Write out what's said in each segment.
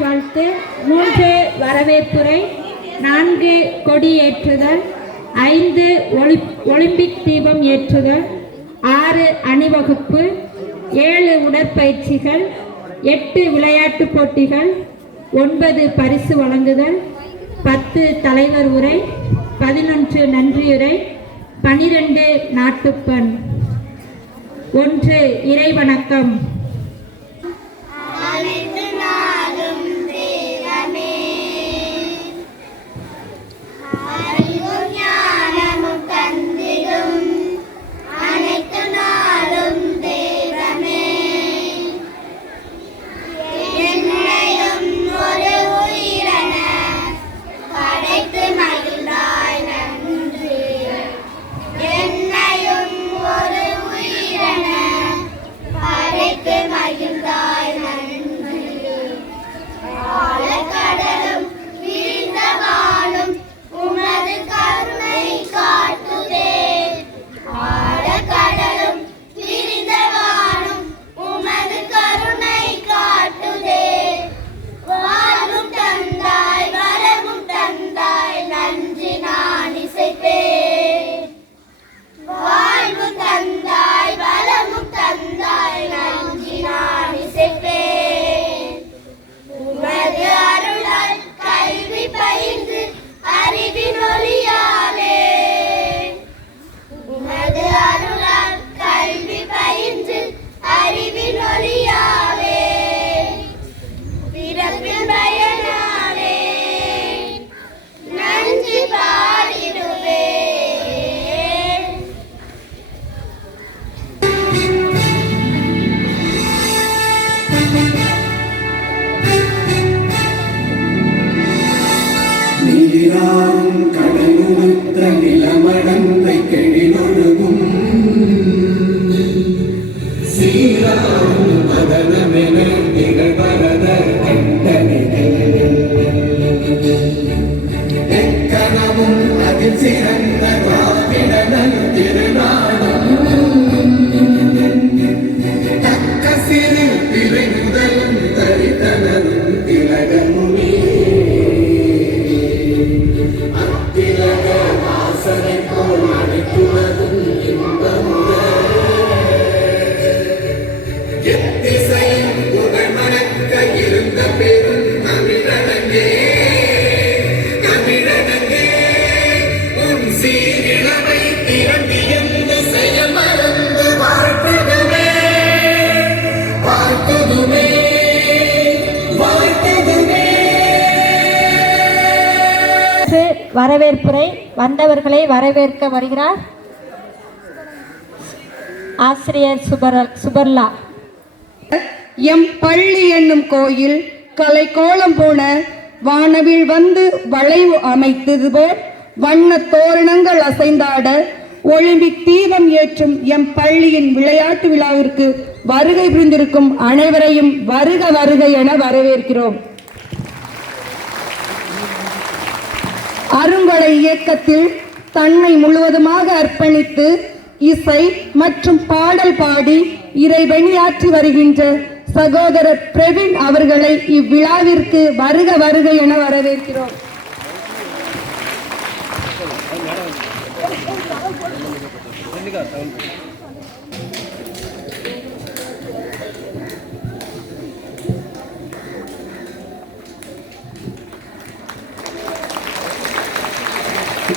வாழ்த்து, 3 வரவேற்புரை, 4 கொடியேற்றுதல், 5 ஒலிம்பிக் தீபம் ஏற்றுதல், 6 அணிவகுப்பு, 7 உடற்பயிற்சிகள், 8 விளையாட்டுப் போட்டிகள், 9 பரிசு வழங்குதல், 10 தலைவர் உரை, 11 நன்றியுரை, 12 நாட்டுப்பண், 1 இறைவணக்கம். கடலுத்த நிலமடந்தை கெழிலொழுகும் சீராவும் மதனமென திகழ்பரத கண்டனிலும் அதில் சிறந்த திராவிடனல் திருநாடும் தக்க சிறு திரை முதலும் தரித்தனரும் திலகமுமே வரவேற்புரை. வந்தவர்களை வரவேற்க வருகிறார் ஆசிரியர் சுபர்லா. எம் பள்ளி என்னும் கோயில் கலை கோலம் போன வானவில் வந்து வளைவு அமைத்தது போல் வண்ண தோரணங்கள் அசைந்தாட ஒலிம்பிக் தீபம் ஏற்றும் எம் பள்ளியின் விளையாட்டு விழாவிற்கு வருகை புரிந்திருக்கும் அனைவரையும் வருக வருக என வரவேற்கிறோம். அருங்கொடை இயக்கத்தில் தன்னை முழுவதுமாக அர்ப்பணித்து இசை மற்றும் பாடல் பாடி இறைபணியாற்றி வருகின்ற சகோதரர் பிரவீன் அவர்களை இவ்விழாவிற்கு வருக வருக என வரவேற்கிறோம்.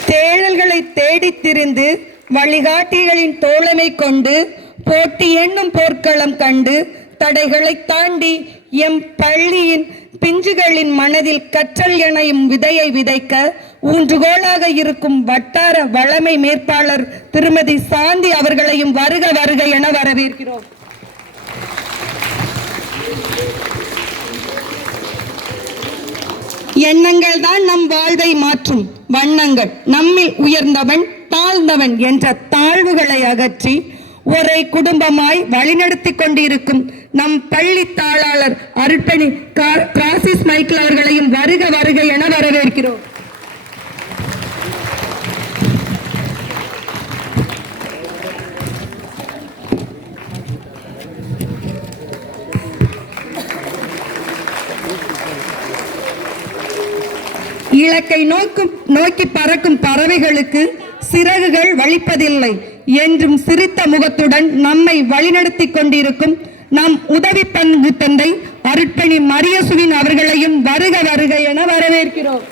தேடல்களை தேடித் திரிந்து வழிகாட்டிகளின் தோழமை கொண்டு போட்டி என்னும் போர்க்களம் கண்டு தடைகளை தாண்டி எம் பள்ளியின் பிஞ்சுகளின் மனதில் கற்றல் எனையும் விதையை விதைக்க ஊன்றுகோலாக இருக்கும் வட்டார வளமை மேற்பாளர் திருமதி சாந்தி அவர்களையும் வருக வருக என வரவேற்கிறோம். எண்ணங்கள் தான் நம் வாழ்வை மாற்றும் வண்ணங்கள். நம்மில் உயர்ந்தவன் தாழ்ந்தவன் என்ற தாழ்வுகளை அகற்றி ஒரே குடும்பமாய் வழிநடத்தி கொண்டிருக்கும் நம் பள்ளி தாளாளர் அருட்பணி பிரான்சிஸ் மைக்கேல் அவர்களையும் வருக வருக என வரவேற்கிறோம். இலக்கை நோக்கி பறக்கும் பறவைகளுக்கு சிறகுகள் வலிப்பதில்லை என்றும் சிரித்த முகத்துடன் நம்மை வழிநடத்தி கொண்டிருக்கும் நம் உதவி பங்கு தந்தை அருட்பணி மரியசுவின் அவர்களையும் வருக வருக என வரவேற்கிறோம்.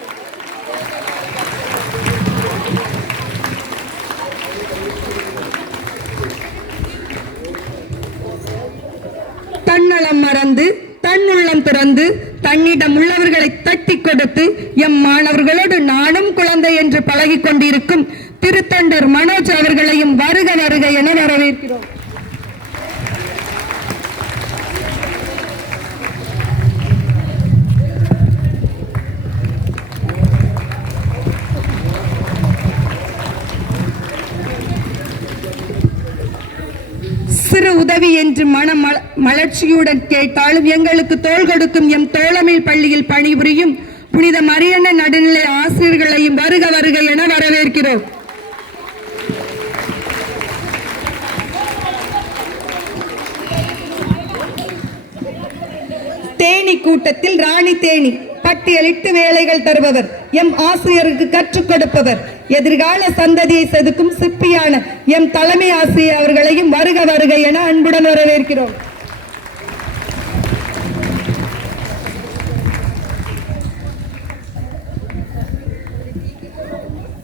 தன்னலம் மறந்து தன்னுள்ளம் திறந்து தன்னிடம் உள்ளவர்களை தட்டி கொடுத்து எம் மாணவர்களோடு நானும் குழந்தை என்று பழகிக் கொண்டிருக்கும் திருத்தொண்டர் மனோஜ் அவர்களையும் வருக வருக என வரவேற்கிறோம். சிறு உதவி என்று மன மலர்ச்சியுடன் கேட்டாலும் எங்களுக்கு தோள் கொடுக்கும் எம் தோழமை பள்ளியில் பணிபுரியும் புனித மரியன்ன நடுநிலை ஆசிரியர்களையும் வருக வருக என வரவேற்கிறோம். தேனி கூட்டத்தில் ராணி தேனி பட்டியலிட்டு வேலைகள் தருபவர், எம் ஆசிரியருக்கு கற்றுக் கொடுப்பவர், எதிர்கால சந்ததியை செதுக்கும் சிற்பியான எம் தலைமை ஆசிரியர் அவர்களையும் வருக வருக என அன்புடன் வரவேற்கிறோம்.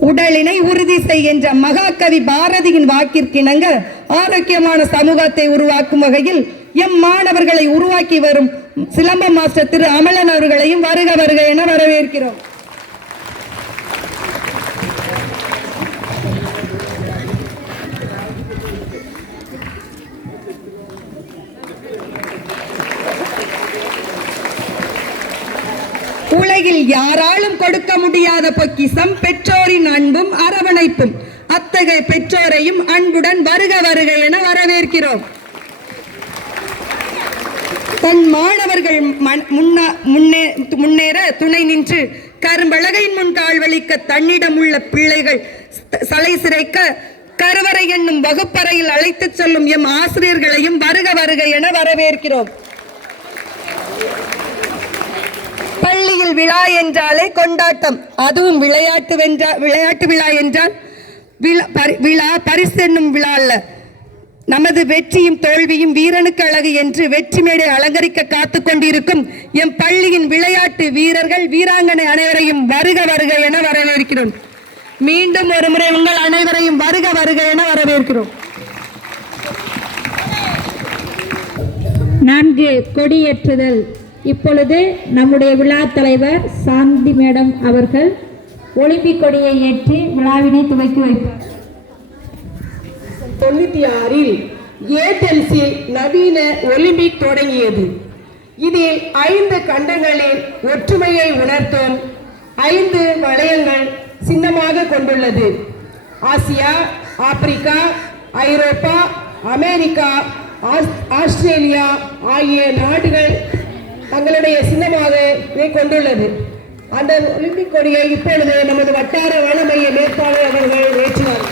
உடலினை உறுதி செய் என்ற மகாகவி பாரதியின் வாக்கிற்கிணங்க ஆரோக்கியமான சமூகத்தை உருவாக்கும் வகையில் எம் மாணவர்களை உருவாக்கி வரும் சிலம்ப மாஸ்டர் திரு அமலன் அவர்களையும் வருக வருக என வரவேற்கிறோம். உலகில் யாராலும் கொடுக்க முடியாத பொக்கிஷம் பெற்றோரின் அன்பும் அரவணைப்பும். அத்தகைய பெற்றோரையும் அன்புடன் வருக வருக என வரவேற்கிறோம். தன் மாணவர்கள் முன்னேற துணை நின்று கரும்பலகையின் முன் கால்வழிக்க தன்னிடம் உள்ள பிள்ளைகள் சலை சிறைக்க கருவறை என்னும் வகுப்பறையில் அழைத்துச் செல்லும் எம் ஆசிரியர்களையும் வருக வருக என வரவேற்கிறோம். பள்ளியில் விழா என்றாலே கொண்டாட்டம், அதுவும் விளையாட்டு விழா என்றால் விழா பரிசு என்னும் விழா அல்ல. நமது வெற்றியும் தோல்வியும் வீரனுக்கு அழகு என்று வெற்றி மேடை அலங்கரிக்க காத்து கொண்டிருக்கும் எம் பள்ளியின் விளையாட்டு வீரர்கள் வீராங்கனை அனைவரையும் வருக வருக என வரவேற்கிறோம். மீண்டும் ஒரு முறை உங்கள் அனைவரையும் வருக வருக என வரவேற்கிறோம். 4 கொடியேற்றுதல். இப்பொழுது நம்முடைய விழா தலைவர் சாந்தி மேடம் அவர்கள் ஒலிம்பிக் கொடியை ஏற்றி விழாவினை துவக்கி வைப்பார். 96இல் ஏதென்ஸில் நவீன ஒலிம்பிக் தொடங்கியது. இதில் 5 கண்டங்களின் ஒற்றுமையை உணர்த்தும் 5 வளையங்கள் சின்னமாக கொண்டுள்ளது. ஆசியா, ஆப்பிரிக்கா, ஐரோப்பா, அமெரிக்கா, ஆஸ்திரேலியா ஆகிய நாடுகள் தங்களுடைய சின்னமாக இதை கொண்டுள்ளது. அந்த ஒலிம்பிக் கொடியை இப்பொழுது நமது வட்டார வன மைய மேற்பாளர் அவர்கள் ஏற்றுவார்.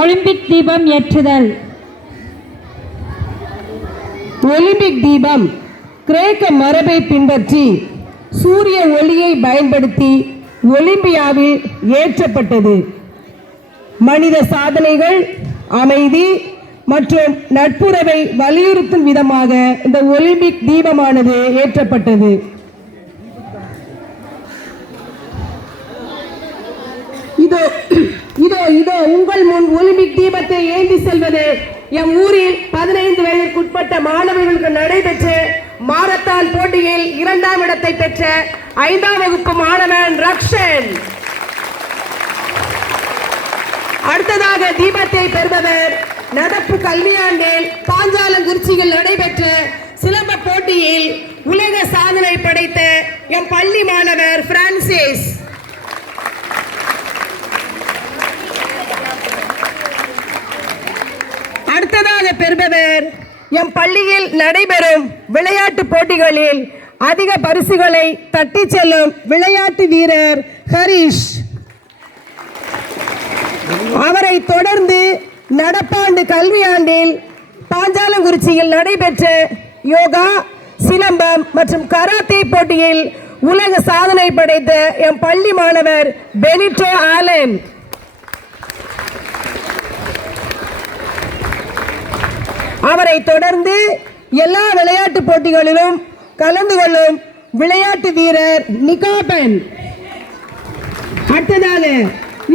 ஒலிம்பிக் தீபம் ஏற்றுதல். ஒலிம்பிக் தீபம் கிரேக்க மரபை பின்பற்றி சூரிய ஒளியை பயன்படுத்தி ஒலிம்பியாவில் ஏற்றப்பட்டது. மனித சாதனைகள், அமைதி மற்றும் நட்புறவை வலியுறுத்தும் விதமாக இந்த ஒலிம்பிக் தீபமானது ஏற்றப்பட்டது. இதோ இதோ உங்கள் முன் ஒலிம்பிக் தீபத்தை ஏந்தி செல்வது எம் ஊரில் 15 வயதிற்குட்பட்ட மாணவர்களுக்கு நடைபெற்ற மாரத்தான் போட்டியில் 2ஆம் இடத்தை பெற்ற 5ஆம் வகுப்பு மாணவன் ரக்ஷன். அடுத்ததாக தீபத்தை பெறுபவர் நடப்பு கல்வியாண்டில் பாஞ்சாலங்குறிச்சியில் நடைபெற்ற சிலம்ப போட்டியில் உலக சாதனை படைத்த எம் பள்ளி மாணவர் பிரான்சிஸ். அடுத்ததாக பெறுபவர் எம் பள்ளியில் நடைபெறும் விளையாட்டு போட்டிகளில் அதிக பரிசுகளை தட்டி செல்லும் விளையாட்டு வீரர் ஹரிஷ். அவரை தொடர்ந்து நடப்பாண்டு கல்வியாண்டில் பாஞ்சாலங்குறிச்சியில் நடைபெற்ற யோகா, சிலம்பம் மற்றும் கராத்தே போட்டியில் உலக சாதனை படைத்த எம் பள்ளி மாணவர் பெனிட்டோ ஆலன். அவரை தொடர்ந்து எல்லா விளையாட்டு போட்டிகளிலும் கலந்து கொள்ளும் விளையாட்டு வீரர் நிகாபன். அடுத்ததாக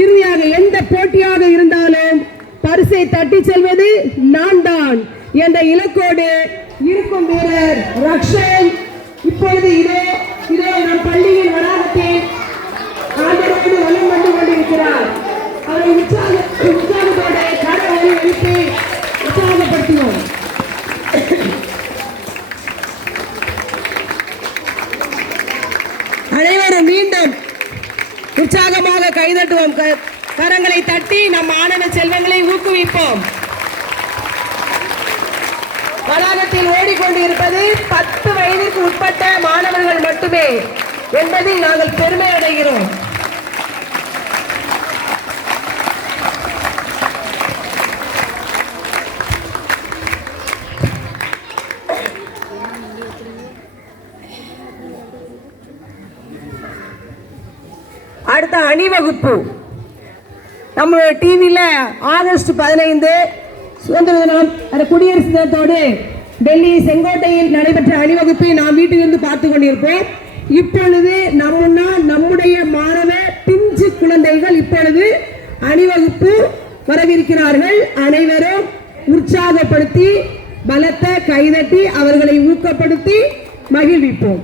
இறுதியாக எந்த போட்டியாக இருந்தாலும் பரிசை தட்டி செல்வது நான் தான் என்ற இலக்கோடு இருக்கும் வீரர் ரக்ஷன். இப்பொழுது இதோ நம் பள்ளியின் வளாகத்தில் ஆதரவோடு வலம் வந்து கொண்டிருக்கிறார். அவரை உற்சாகத்தோட கடவுளை எழுப்பி உற்சாகப்படுத்துவோம். அனைவரும் மீண்டும் உற்சாகமாக கைதட்டுவோம். கரங்களை தட்டி நம் மாணவ செல்வங்களை ஊக்குவிப்போம். வளாகத்தில் ஓடிக்கொண்டு இருப்பது 10 வயதிற்கு உட்பட்ட மாணவர்கள் மட்டுமே என்பதில் நாங்கள் பெருமை அடைகிறோம். அடுத்த அணிவகுப்பு நம்ம டிவியில் ஆகஸ்ட் 15 சுதந்திர தினம், அந்த குடியரசு தினத்தோடு டெல்லி செங்கோட்டையில் நடைபெற்ற அணிவகுப்பை நாம் வீட்டிலிருந்து பார்த்து கொண்டிருப்போம். இப்பொழுது நம்முடைய மாணவ பிஞ்சு குழந்தைகள் இப்பொழுது அணிவகுப்பு வரவிருக்கிறார்கள். அனைவரும் உற்சாகப்படுத்தி பலத்த கைதட்டி அவர்களை ஊக்கப்படுத்தி மகிழ்விப்போம்.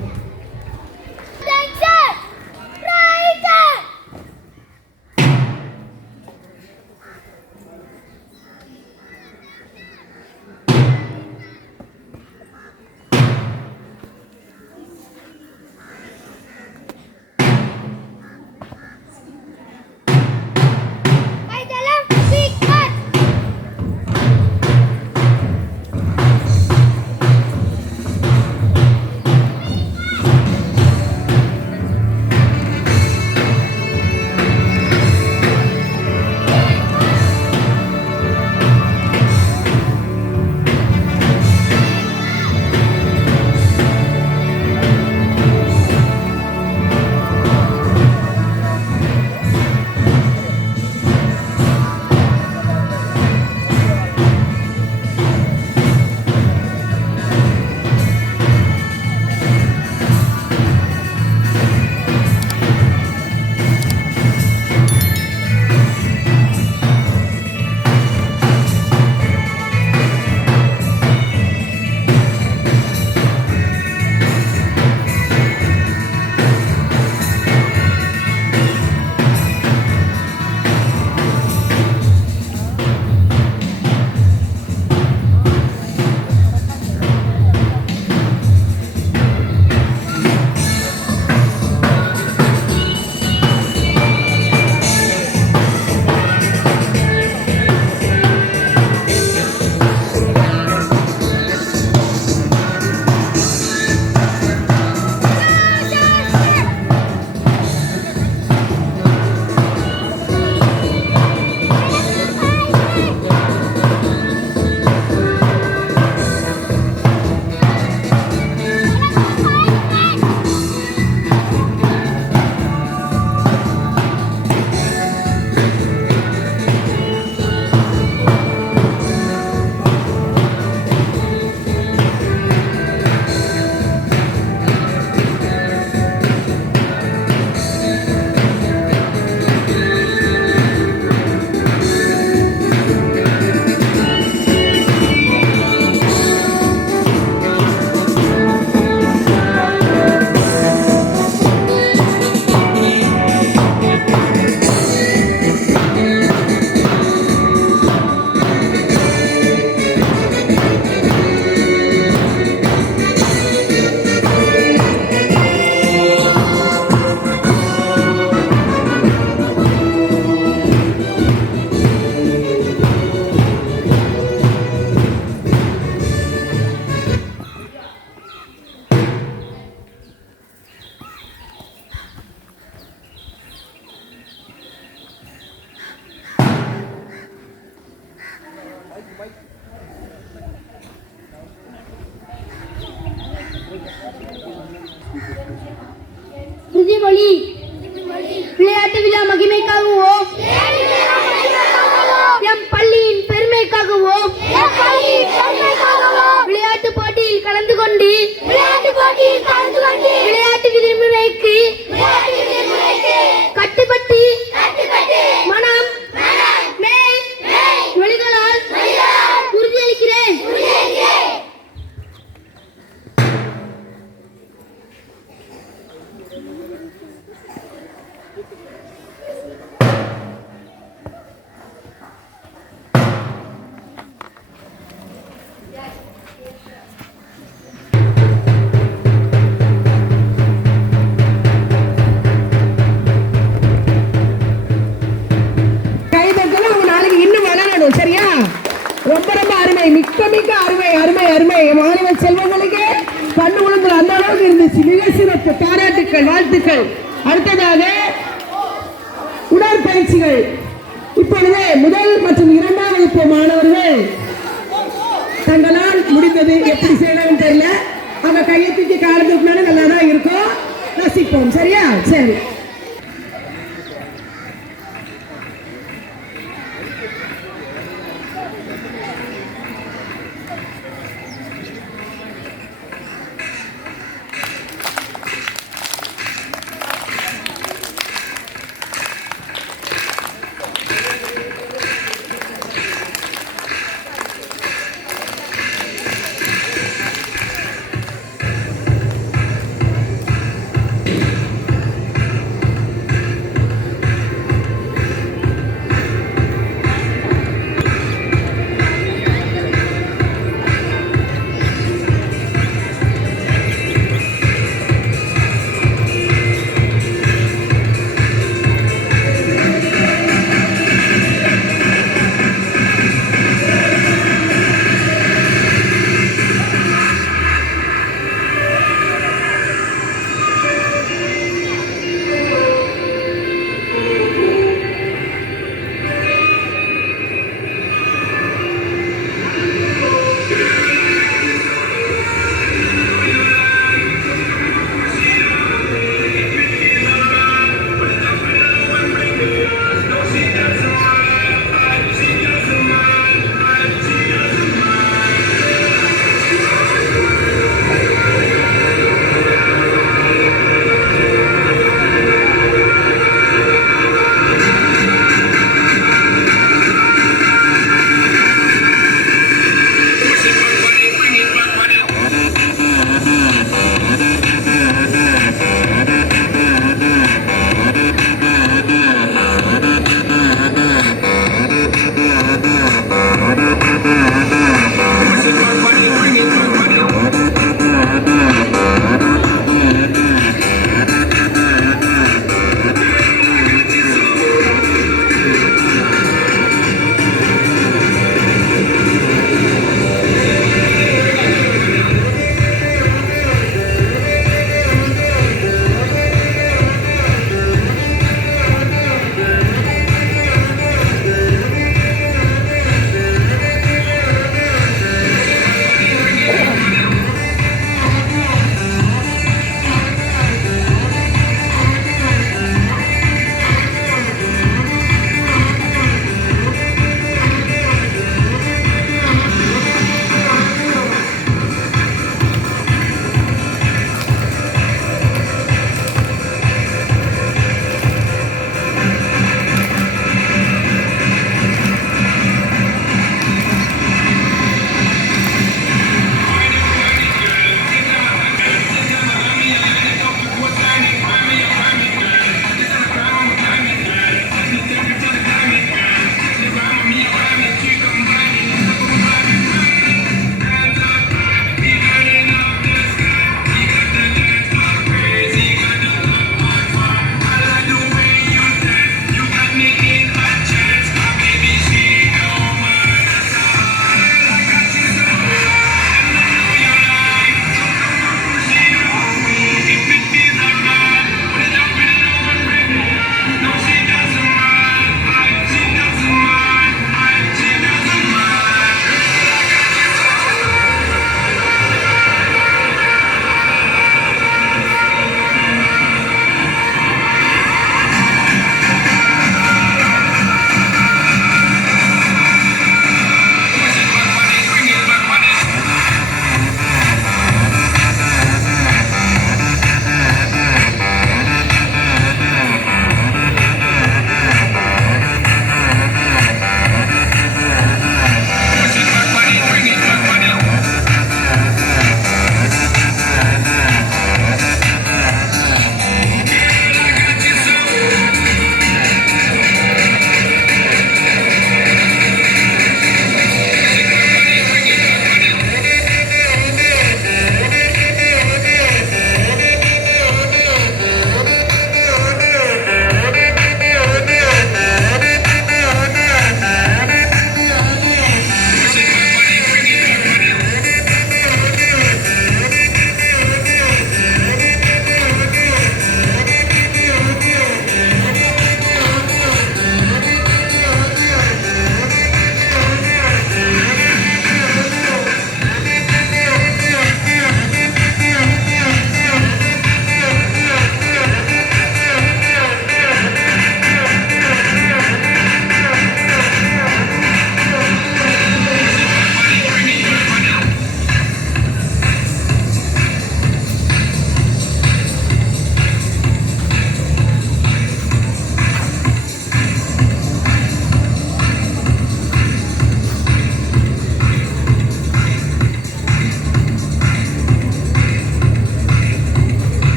உறுதிமொழி விளையாட்டு விழா மகிமைக்காகவும் எம் பள்ளியின் பெருமைக்காகவும் விளையாட்டு போட்டியில் கலந்து கொண்டு விளையாட்டு விதிமுறைக்கு கட்டுப்பட்டு மனம் மேல் மொழிகளால் உறுதியளிக்கிறேன். கைதட்டலாம், உங்க நாளைக்கு இன்னும் வளரணும். சரியா? ரொம்ப ரொம்ப அருமை, மிக்க மிக்க அருமை அருமை அருமை. மாணவ செல்வங்களுக்கு கண்ணு உளுந்து அந்த அளவுக்கு இருந்துச்சு. மிக சிறப்பு, பாராட்டுக்கள், வாழ்த்துக்கள். அடுத்ததாக உடற்பயிற்சிகள். இப்பொழுது முதல் மற்றும் இரண்டாம் வகுப்பு மாணவர்கள் தங்களால் முடிந்தது எப்படி செய்யணும்னு தெரியல. அவங்க கையை தூக்கி காலத்துக்கு நல்லா தான் இருக்கும். ரசிப்போம். சரியா? சரி.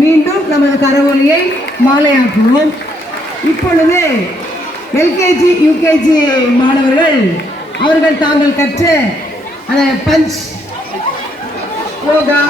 மீண்டும் நமது கரவொலியை மாலையாக்குவோம். இப்பொழுது எல்கேஜி யூகேஜி மாணவர்கள் அவர்கள் தாங்கள் கற்ற அந்த பஞ்ச் yoga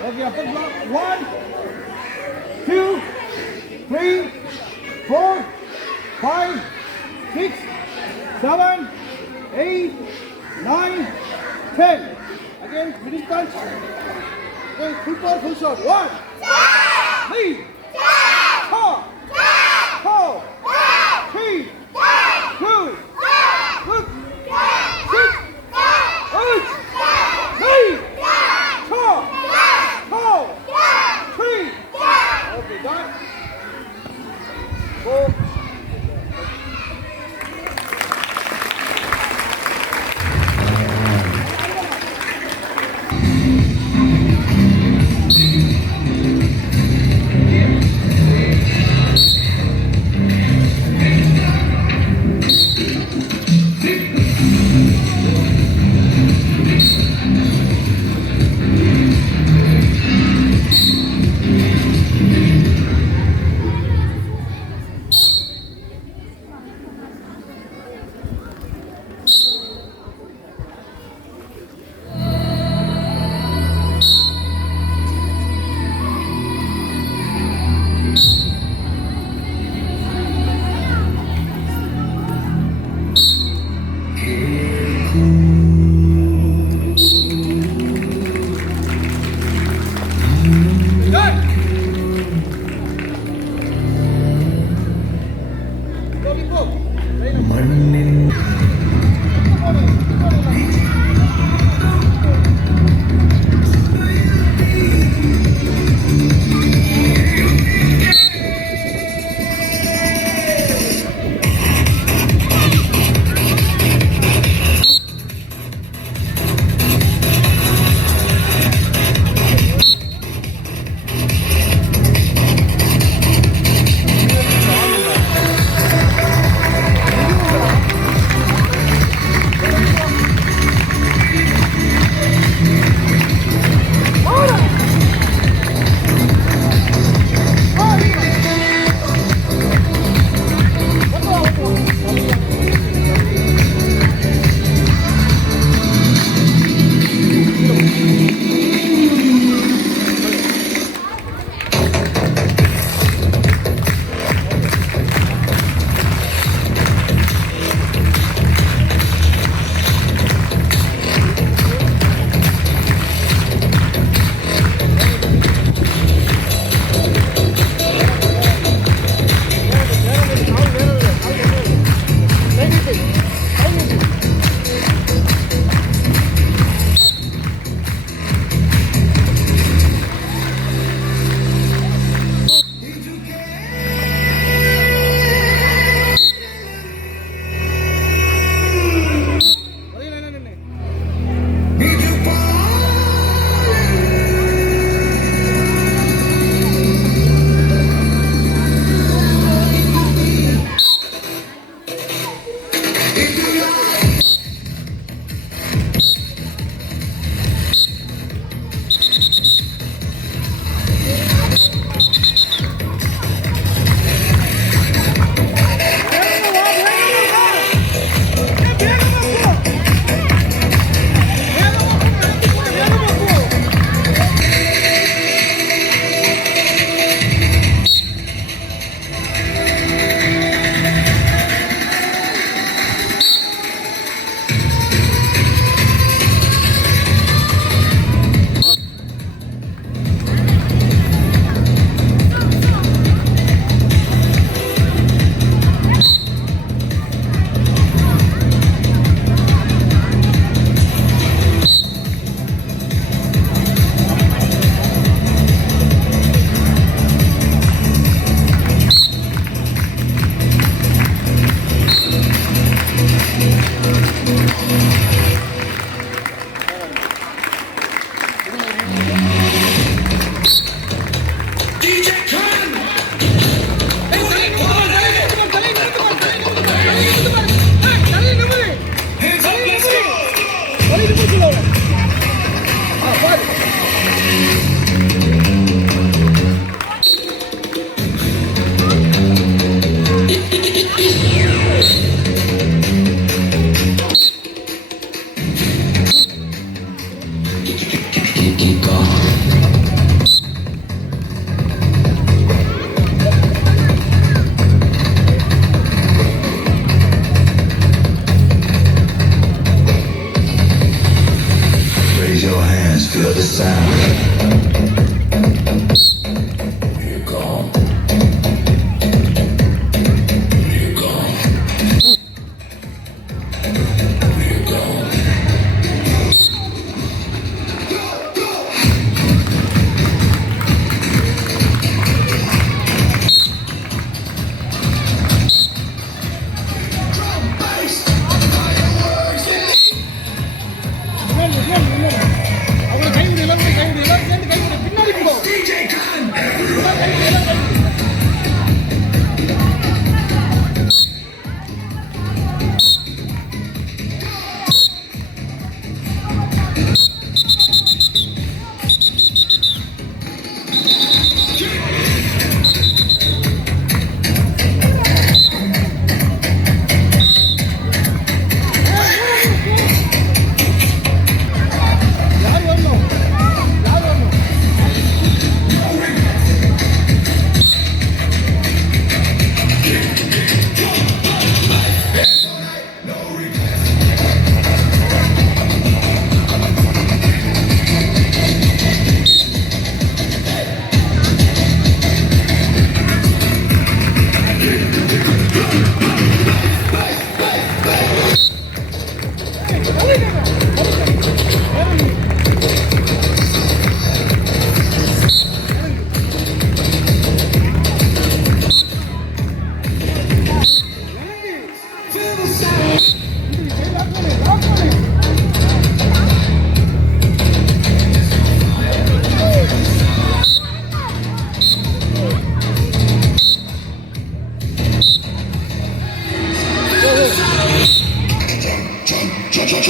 Okay, up and down. 1, 2, 3, 4, 5, 6, 7, 8, 9, 10. Again, middle punch. Again, full power, full shot. 1, 3, 4, 3, 2, 6, 8, 9, 10. Okay, done. 4.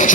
Go,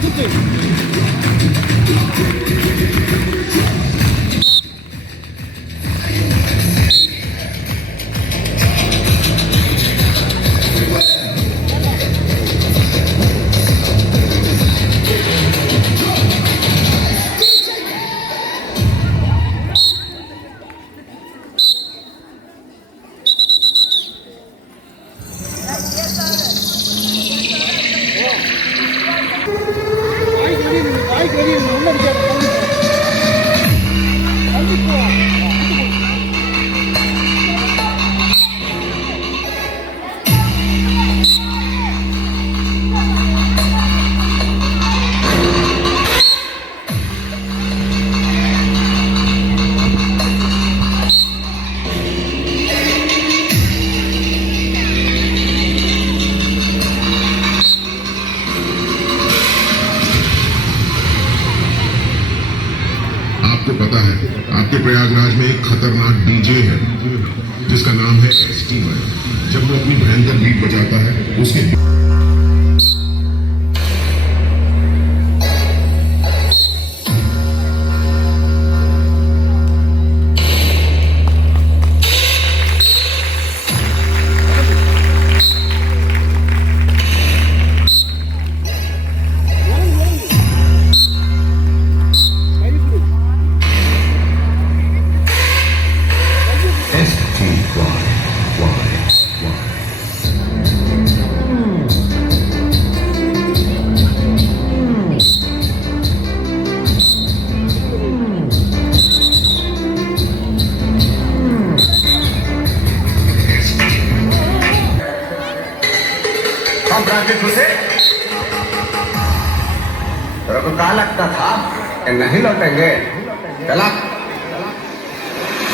Kitty. காய்கறி உள்ள இருக்க आपको पता है आपके प्रयागराज में एक खतरनाक डीजे है जिसका नाम है ST। जब वो अपनी भयंकर बीट बजाता है उसके हम ब्रांकेट घुसे तेरे को कहा लगता था कि नहीं लौटेंगे चला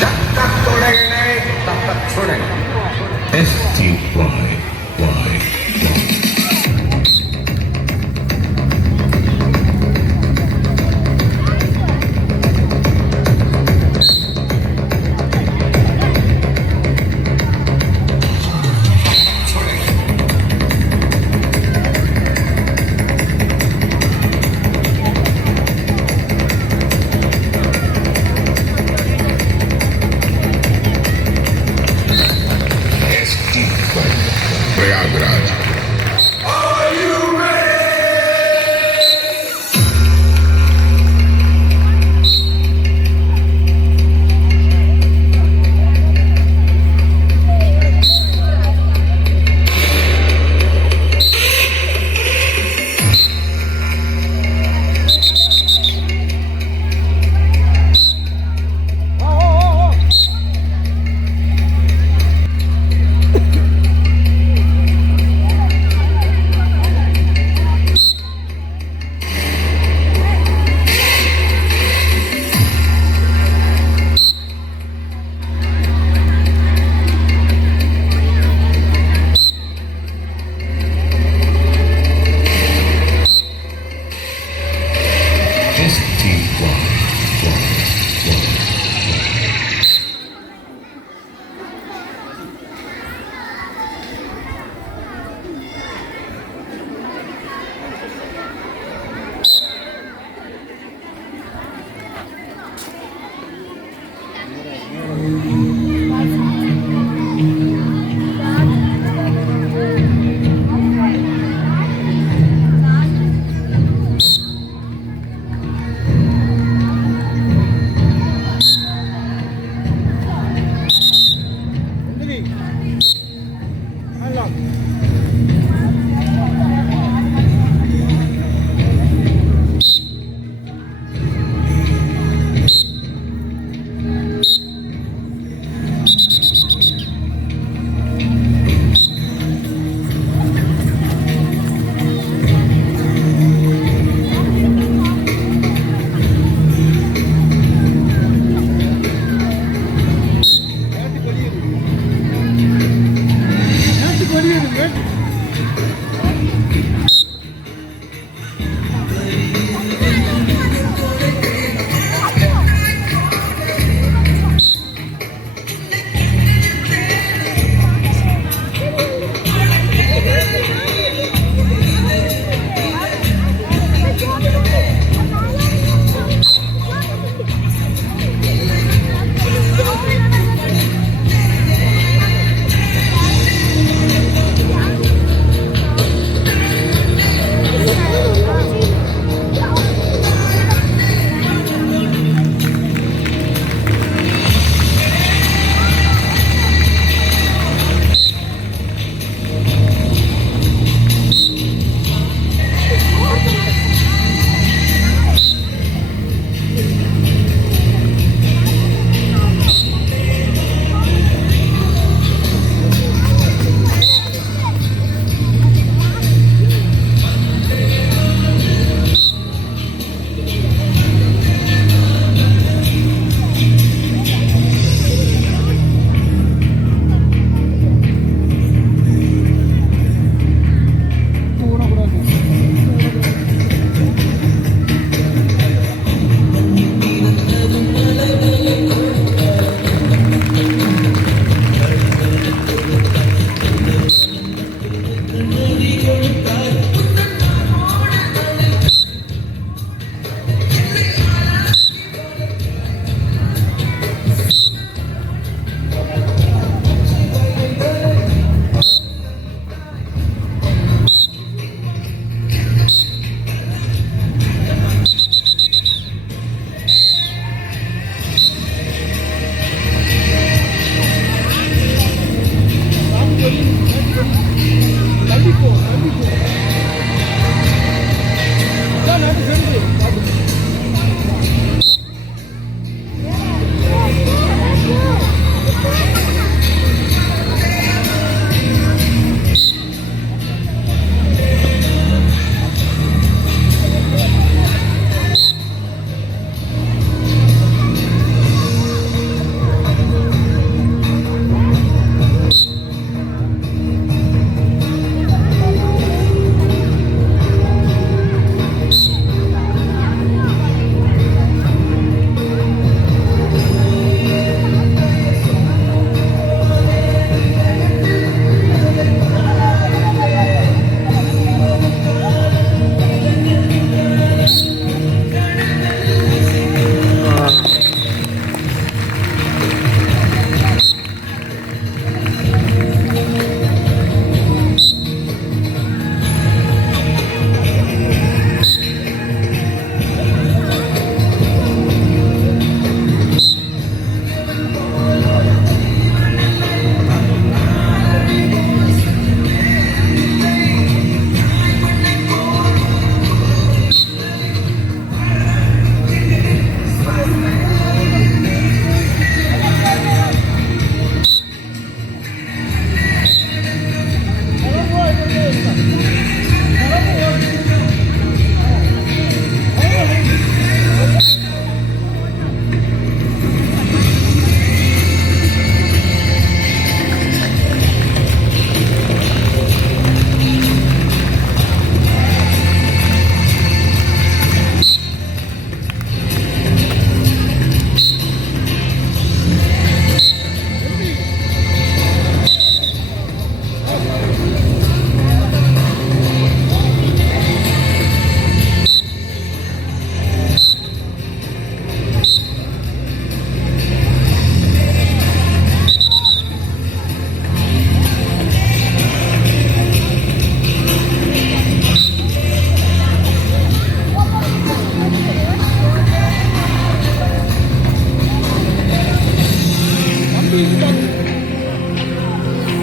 जब तक तोड़ेंगे नहीं तब तक छोड़ेंगे STY। प्रयागराज।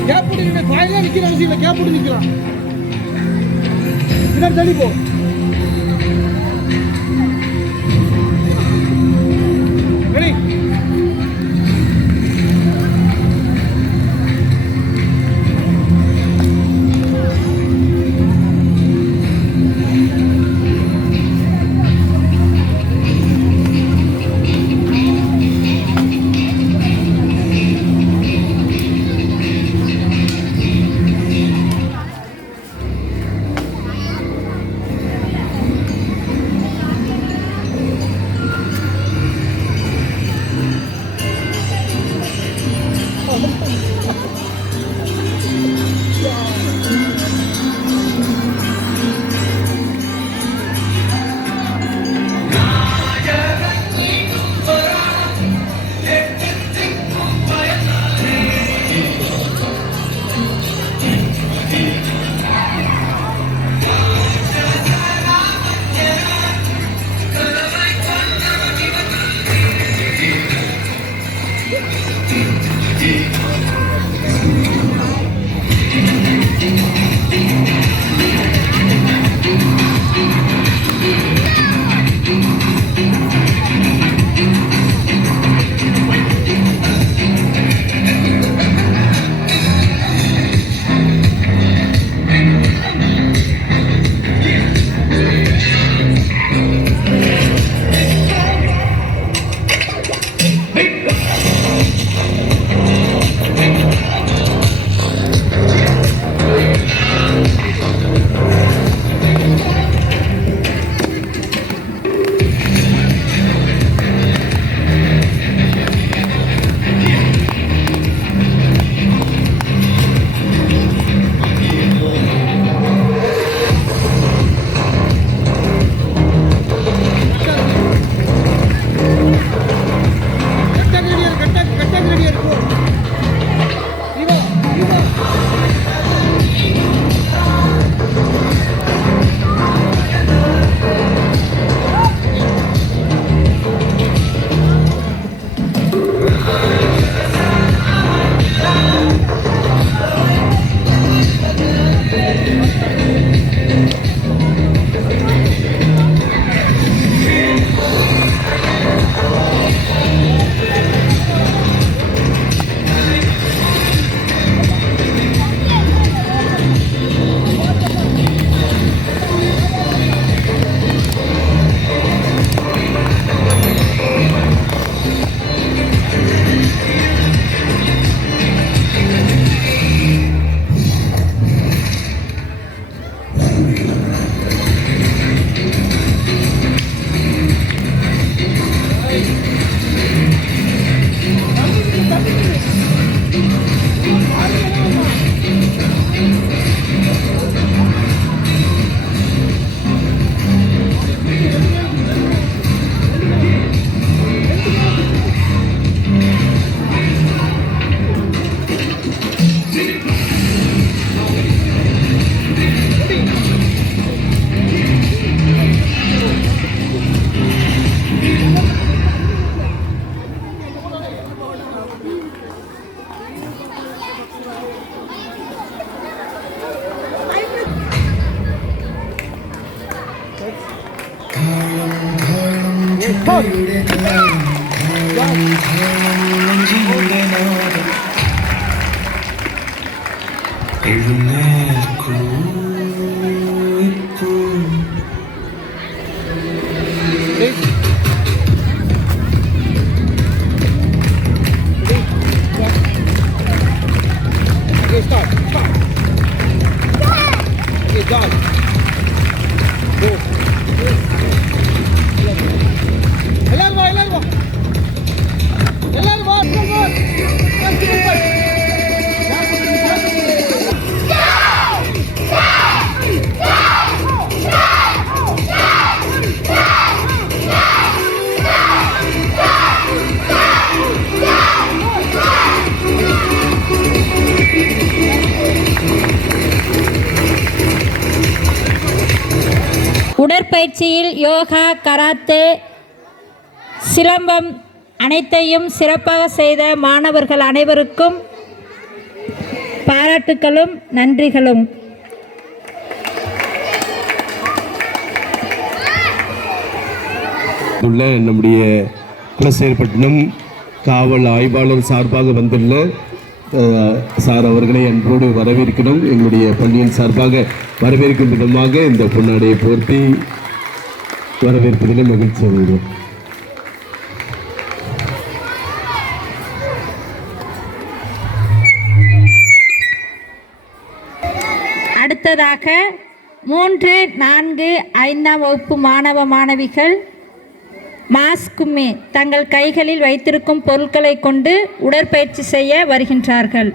கேப் போட்டு நின்று பாயில நிக்கிற அவசியம் இல்லை. கேப் போட்டு நிக்கிறான். பின்னாடி தள்ளி போ. ரெடி. உடற்பயிற்சியில் யோகா, கராத்தே, சிலம்பம் அனைத்தையும் சிறப்பாக செய்த மாணவர்கள் அனைவருக்கும் பாராட்டுக்களும் நன்றிகளும். நம்முடைய குலசேகரப்பட்டினம் காவல் ஆய்வாளர் சார்பாக வந்துள்ள சார் அவர்களை அன்போடு வரவேற்கிறோம். எங்களுடைய பள்ளியின் சார்பாக வரவேற்கும் விதமாக இந்த பொன்னாடையை போர்த்தி வரவேற்பதில் மகிழ்ச்சி அடைகிறோம். அடுத்ததாக 3, 4, 5ஆம் வகுப்பு மாணவ மாணவிகள் மாஸ்குமே தங்கள் கைகளில் வைத்திருக்கும் பொருட்களை கொண்டு உடற்பயிற்சி செய்ய வருகின்றார்கள்.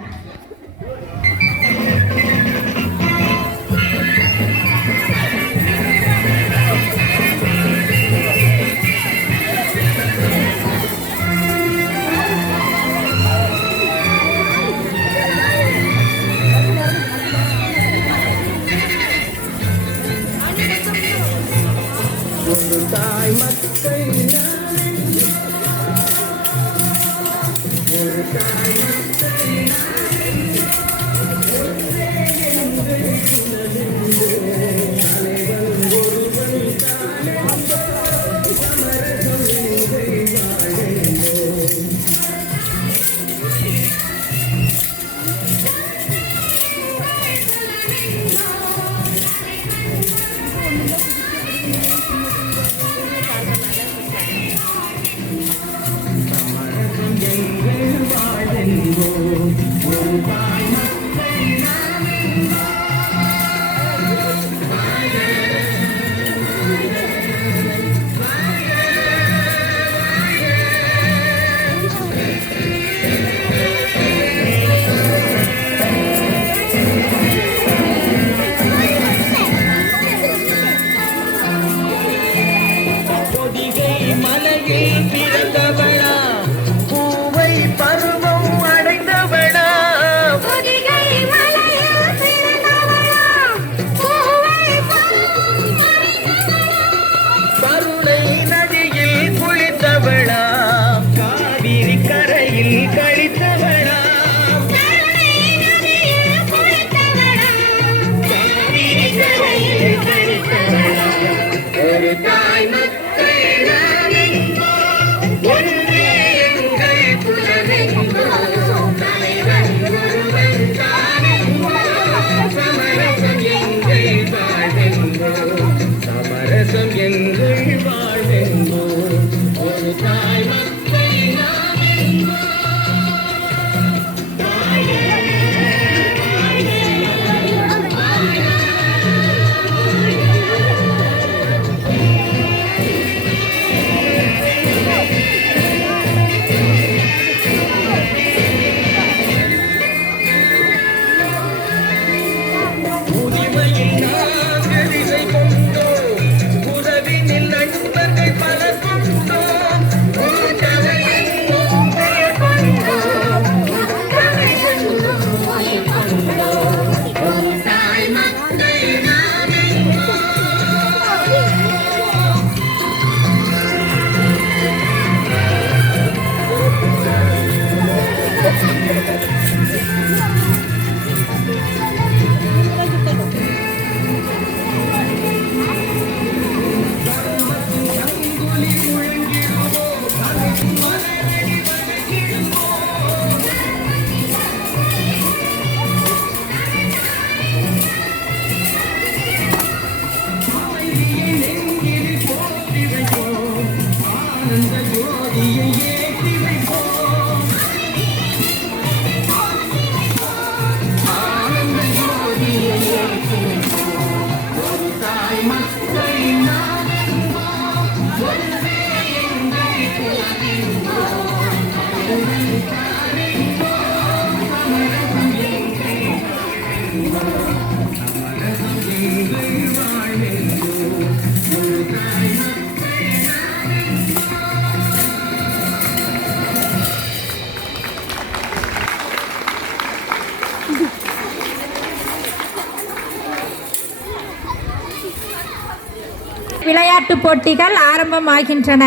விளையாட்டு போட்டிகள் ஆரம்பமாகின்றன.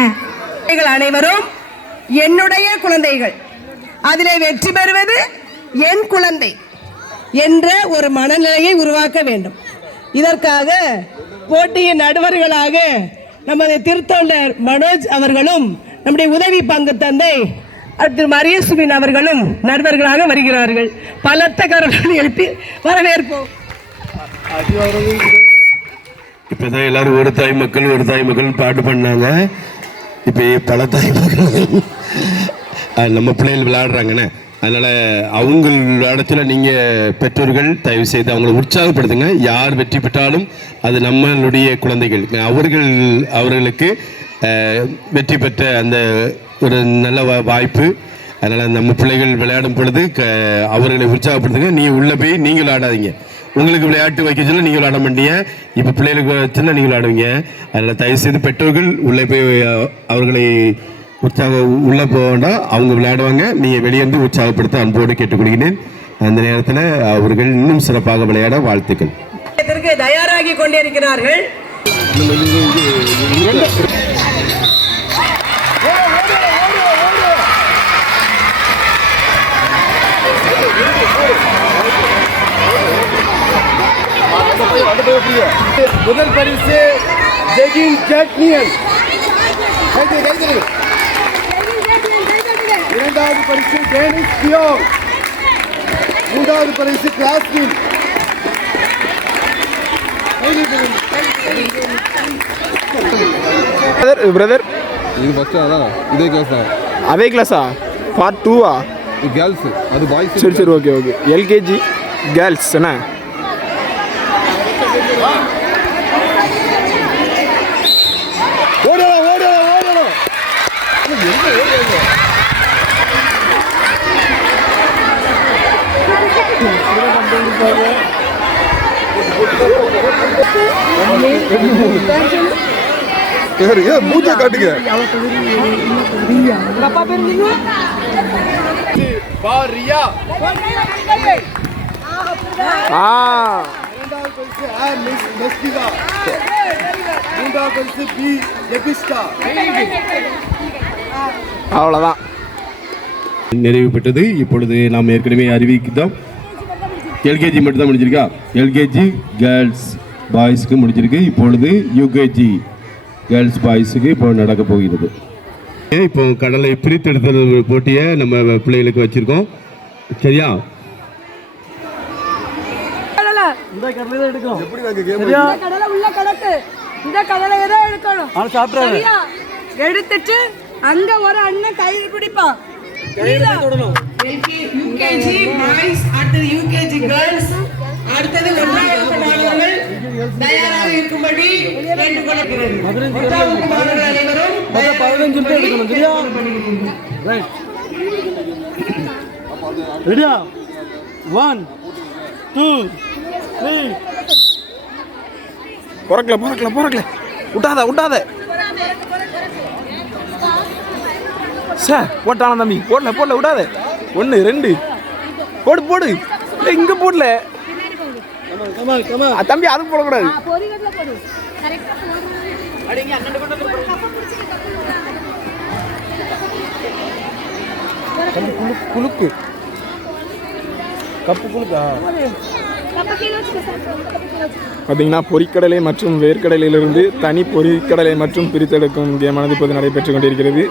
அனைவரும் என்னுடைய குழந்தைகள், அதிலே வெற்றி பெறுவது என் குழந்தை என்ற ஒரு மனநிலையை உருவாக்க வேண்டும். இதற்காக போட்டியின் நடுவர்களாக நமது திருத்தொண்டர் மனோஜ் அவர்களும் நம்முடைய உதவி பங்கு தந்தை திரு மரியசுமின் அவர்களும் நடுவர்களாக வருகிறார்கள். பலத்த கரங்களை எழுப்பி வரவேற்போம். இப்பதான் எல்லாரும் ஒரு தாய் மக்கள் பாட்டு பண்ணாங்க. இப்போ பல தாய் மக்கள் நம்ம பிள்ளைகள் விளையாடுறாங்கண்ணே. அதனால் அவங்க இடத்துல நீங்கள் பெற்றோர்கள் தயவு செய்து அவங்கள உற்சாகப்படுத்துங்க. யார் வெற்றி பெற்றாலும் அது நம்மளுடைய குழந்தைகள். அவர்களுக்கு வெற்றி பெற்ற அந்த ஒரு நல்ல வாய்ப்பு. அதனால் நம்ம பிள்ளைகள் விளையாடும் பொழுது அவர்களை உற்சாகப்படுத்துங்க. நீங்கள் உள்ளே போய் நீங்கள் விளையாடாதீங்க. உங்களுக்கு விளையாட்டு வைக்க சொல்ல நீங்கள் விளையாட மாட்டீங்க. இப்போ பிள்ளைகளுக்கு வச்சுன்னா நீங்கள் விளையாடுவீங்க. அதனால் தயவுசெய்து பெற்றோர்கள் உள்ளே போய் அவர்களை உள்ளே போக வேண்டாம். அவங்க விளையாடுவாங்க. நீங்கள் வெளியேந்து உற்சாகப்படுத்த அன்போடு கேட்டுக்கொள்கிறேன். அந்த நேரத்தில் அவர்கள் இன்னும் சிறப்பாக விளையாட வாழ்த்துக்கள். தயாராகி கொண்டிருக்கிறார்கள். முதல் பரிசு ஜெகின் ஜாக்னியன், இரண்டாவது பரிசு டேனிஸ் பியோங், மூன்றாவது பரிசு கிளாஸ்வின். பிரதர் இது ஃபர்ஸ்ட் அதான் இதே கிளாஸ் தான். அதே கிளாஸா? பார்ட் 2வா? கேர்ள்ஸ் அது பாய்ஸ். சரி சரி ஓகே ஓகே. எல்கேஜி கேர்ள்ஸ் என்ன? ஓடலாம் ஓடலாம் ஓடலாம். மூச்சை காட்டுங்க. பாரியா. இரண்டாவது பரிசு மிஸ் மஸ்திகா, மூன்றாவது பரிசு பி எபிஸ்டா. அவ்வளோதான் நிறைவு பெற்றது. இப்பொழுது நாம் ஏற்கனவே அறிவிக்கிறோம். எல்கேஜி மட்டும்தான் முடிஞ்சிருக்கா? எல்கேஜி கேர்ள்ஸ் பாய்ஸுக்கு முடிஞ்சிருக்கு. இப்பொழுது யூகேஜி கேர்ள்ஸ் பாய்ஸுக்கு இப்போ நடக்க போகிறது. இப்போ கடலை பிரித்தெடுத்தல் போட்டியை நம்ம பிள்ளைகளுக்கு வச்சுருக்கோம். சரியா? இந்த கடலை எடுக்கணும். எப்படி வாங்க கேம்? இந்த கடலை உள்ள கடக்கு. இந்த கடலை தான் எடுக்கணும். சரியா? எடுத்துட்டு அங்க ஒரு அண்ணன் கையில் பிடிப்பான். யூகேஜி பாய்ஸ், அடுத்தது யூகேஜி கேர்ள்ஸ், அடுத்தது ஒன்றாவது மாணவர்கள் தயாராக இருக்கும்படி கேட்டுக்கொள்ளப்படுகிறது. ஒன்றாவது மாணவர்கள் அனைவரும் 15 நிமிஷம் எடுக்கணும். சரியா? ரைட். ரெடியா? 1 2 3. பொறக்கல விட்டாத சார். போட்டாலும் தம்பி போடல விடாத. 1 2 போடு. இங்க போடல தம்பி, அது போடக்கூடாது. குலுக்கு கப்பு குலுக்கா பார்த்தீங்கன்னா பொரிக்கடலை மற்றும் வேர்க்கடலையிலிருந்து தனி பொரிக்கடலை மற்றும் பிரித்தெடுக்கும் கேமானது இப்போது நடைபெற்றுக் கொண்டிருக்கிறது.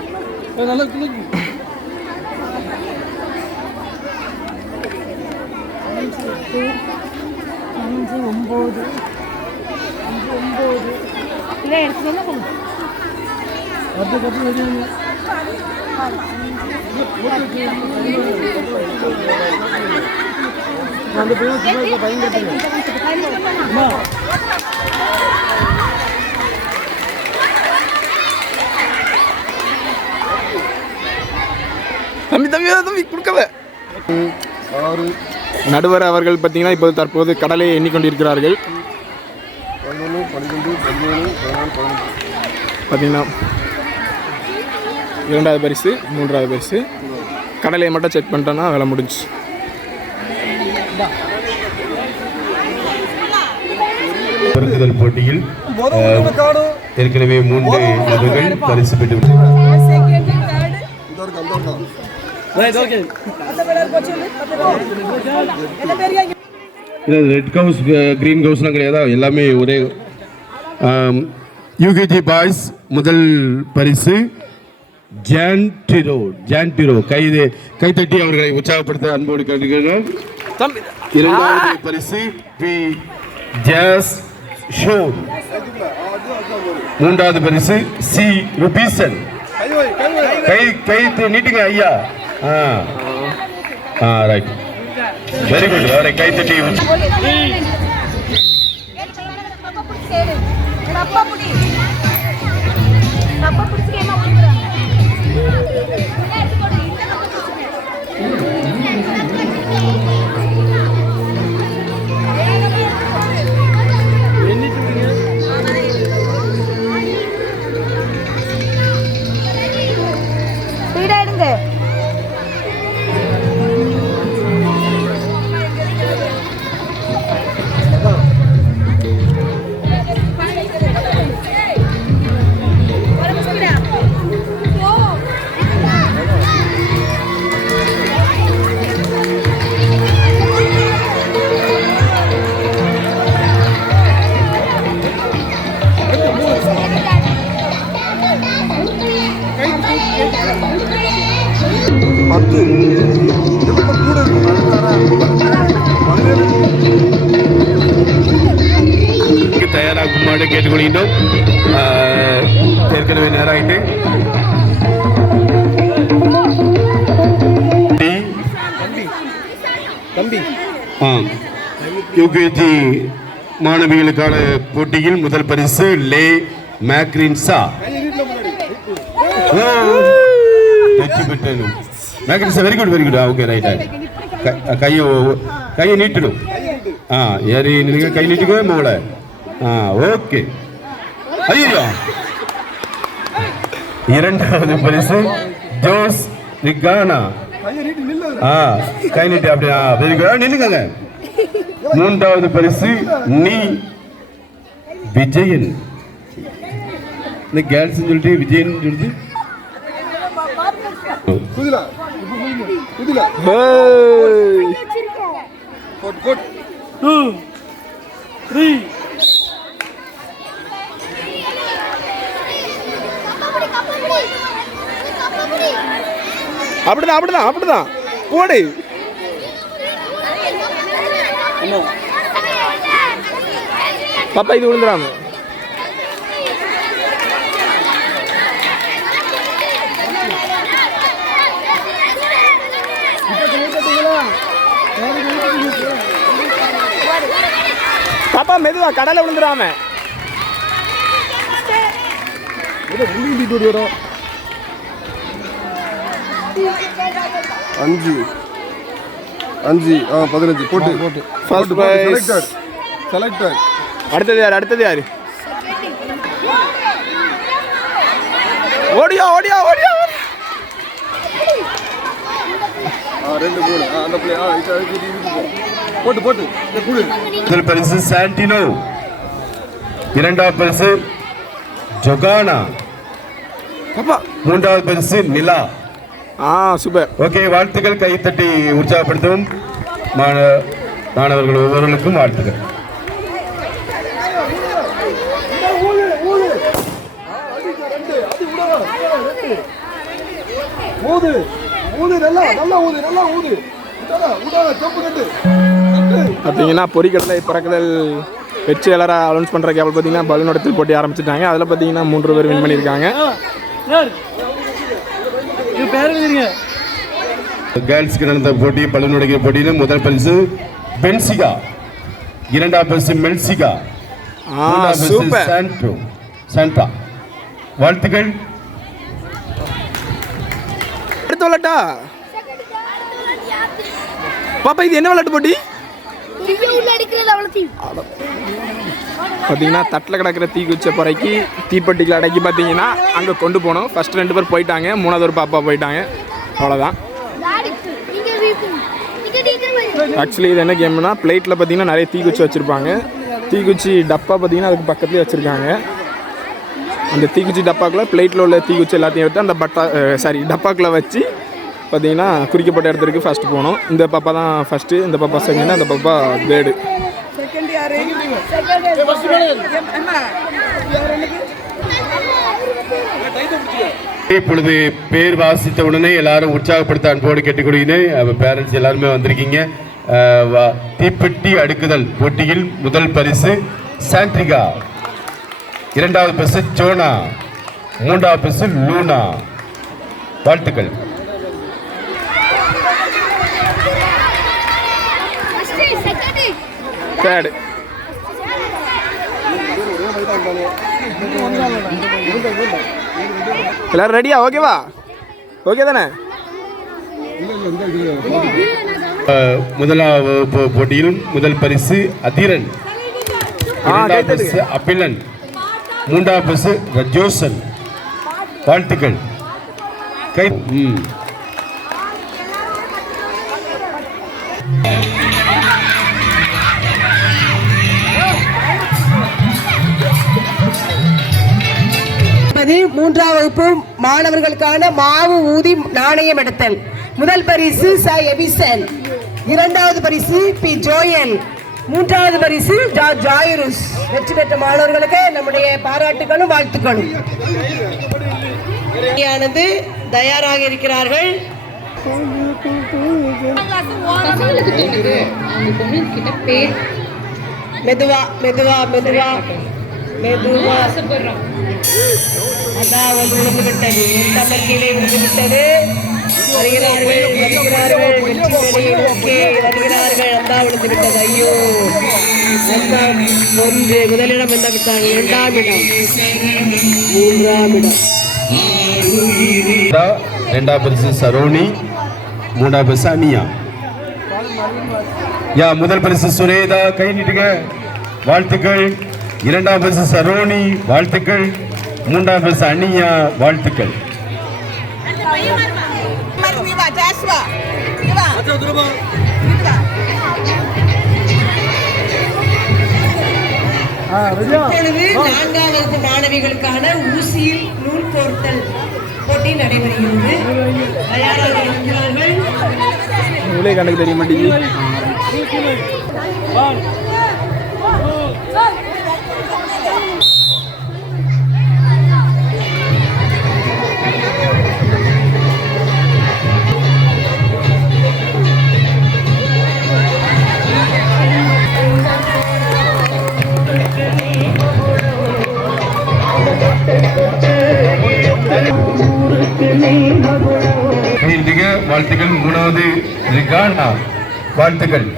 தம்பி கொடுக்கல. நடுவர் அவர்கள் பார்த்தீங்கன்னா இப்போது தற்போது கடலையை எண்ணிக்கொண்டிருக்கிறார்கள். பார்த்தீங்கன்னா 2வது பரிசு 3வது பரிசு. கடலையை மட்டும் செக் பண்ணிட்டோன்னா வேலை முடிஞ்சு. பரிசுதல் போட்டியில் ஏற்கனவே 3 நபர்கள் பரிசு பெற்று இது ரெட் கவுஸ் க்ரீன் கவுஸ்லாம் கிடையாதா, எல்லாமே ஒரே. யூகேஜி பாய்ஸ் முதல் பரிசு ஜான்டிரோ கைத்தட்டி அவர்களை உற்சாகப்படுத்த அன்போடு கேட்டுக்கிறோம். இரண்டாவது பரிசு பி ஜாஸ் ஷோ. மூன்றாவது பரிசு சி ருபீசன். கை நீட்டுங்க ஐயா. Right, very good. அவரை கைத்தட்டி தயாராகுமாறு கேட்டுக்கொள்கின்றோம். ஏற்கனவே நேராயிட்டு யூகேஜி மாணவிகளுக்கான போட்டியில் முதல் பரிசு லே மேக்ரின்சா. Very good, very good. Okay, right. கையை நீட்டணும். ஏறி நீங்க கை நீட்டிக்கவே போகல. ஓகே. ஐயோ, இரண்டாவது பரிசு ஜோஸ் நிகானா. கை நீட்டி அப்படியா, வெரி குட், நின்னுங்க. மூன்றாவது பரிசு நீ விஜயன். இந்த கேர்ள்ஸ் சொல்லிட்டு விஜயன் சொல்லிட்டு அப்படிதான் போடு. பாப்பா இது விழுந்துடாம. பாப்பா மெதுவா, கடலை விழுந்துடாம. அஞ்சு 15 போட்டு ஃபர்ஸ்ட் பிரைஸ் செலக்டட். அடுத்தது யாரு? ஓடியா. ரெண்டு மூணு அந்த பிளே போட்டு முதல் பரிசு சாண்டினோ. இரண்டாவது பரிசு ஜொகானா. மூன்றாவது பரிசு நிலா. சூப்பர். ஓகே, வாழ்த்துக்கள். கைத்தட்டி உற்சாகப்படுத்தவும் மாணவர்கள் ஒவ்வொருவருக்கும் வாழ்த்துக்கள். பார்த்தீங்கன்னா பொறிக்கடலை பறக்கடல் வெற்றியாளராக அனௌன்ஸ் பண்ணுற கேபிள் பார்த்தீங்கன்னா பலூன் இடத்தில் போட்டி ஆரம்பிச்சிட்டாங்க. அதில் பார்த்தீங்கன்னா 3 பேர் வின் பண்ணியிருக்காங்க. கேர்ள்ஸ்க்கு நடந்த போட்டி பலூன் உடைக்கிற போட்டியில் முதல் பரிசு பென்சிகா. இரண்டாவது பரிசு மெல்சிகா. சூப்பர். சாண்டா. வாழ்த்துக்கள். அடுத்த விளையாட்டா பாப்பா, இது என்ன விளையாட்டு போட்டி? பார்த்தீங்கன்னா தட்டில் கிடக்கிற தீக்குச்ச பறைக்கு தீப்பெட்டிகள் அடக்கி பார்த்தீங்கன்னா அங்கே கொண்டு போனோம். ஃபர்ஸ்ட் 2 பேர் போயிட்டாங்க, 3வது ஒரு பாப்பா போயிட்டாங்க. அவ்வளோதான். ஆக்சுவலி இது என்ன கேம்னா, பிளேட்டில் பார்த்தீங்கன்னா நிறைய தீக்குச்சி வச்சுருப்பாங்க. தீக்குச்சி டப்பா பார்த்தீங்கன்னா அதுக்கு பக்கத்துலேயே வச்சுருக்காங்க. அந்த தீக்குச்சி டப்பாக்குள்ள பிளேட்டில் உள்ள தீக்குச்சி எல்லாத்தையும் எடுத்து அந்த டப்பாக்குள்ள வச்சு பார்த்தீங்கன்னா குறிக்கப்பட்ட இடத்துக்கு ஃபஸ்ட்டு போகணும். இந்த பாப்பா தான் ஃபஸ்ட்டு, இந்த பாப்பா செகண்ட், அந்த பாப்பா தேர்டு. இப்பொழுது பேர் வாசித்த உடனே எல்லாரும் உற்சாகப்படுத்த அன்போடு கேட்டுக்கொள்கிறேன். பேரண்ட்ஸ் எல்லாருமே வந்திருக்கீங்க. தீப்பெட்டி அடுக்குதல் போட்டியில் முதல் பரிசு சாண்ட்ரிகா, இரண்டாவது பரிசு ஜோனா, மூன்றாவது பரிசு லூனா. வாழ்த்துக்கள். தேர்டு. எல்லாரும் ரெடியா? ஓகேவா? ஓகே தானே? முதலாவது போட்டியில் முதல் பரிசு அதிரன், இரண்டாவது பரிசு அபிலன், மூன்றாவது பரிசு ரஜோசன். வாழ்த்துக்கள். கை மூன்றாம் வகுப்பு மாணவர்களுக்கான மாவு ஊதி நாணயம் எடுத்தல். முதல் பரிசு ச எபிசன், இரண்டாவது பரிசு பி ஜோயல், மூன்றாவது பரிசு ஜாயிருஸ். வெற்றி பெற்ற மாணவர்களுக்கு நம்முடைய பாராட்டுகளும் வாழ்த்துக்களும். தயாராக இருக்கிறார்கள். மெதுவா மெதுவா மெதுவா மெதுவா. அதாவது விழுந்துவிட்டது, கீழே விழுந்துவிட்டது. வருகிறார்கள் வருகிறார்கள், வெற்றி பெறி நோக்கி வருகிறார்கள். அந்த விழுந்துவிட்டது. ஐயோ, ஒன்று முதலிடம் என்ன விட்டாங்க, இரண்டாம் இடம், மூன்றாம் இடம். இரண்டாம் பரிசு சரோனி, மூன்றாம் பரிசு அனியா. முதல் பரிசு சுரேதா, கை நீட்டுங்க. வாழ்த்துக்கள். இரண்டாம் பரிசு சரோனி, வாழ்த்துக்கள். மூன்றாம் பரிசு அனியா, வாழ்த்துக்கள். நான்காம் வகுப்பு மாணவிகளுக்கான ஊசியில் நூல் கோர்த்தல் போட்டி நடைபெறுகிறது. தயாராக இருக்கிறார்கள். கணக்கு தெரிய மாட்டேங்குது. வாழ்த்துக்கள். மூணாவது ரிகானா, வாழ்த்துக்கள்.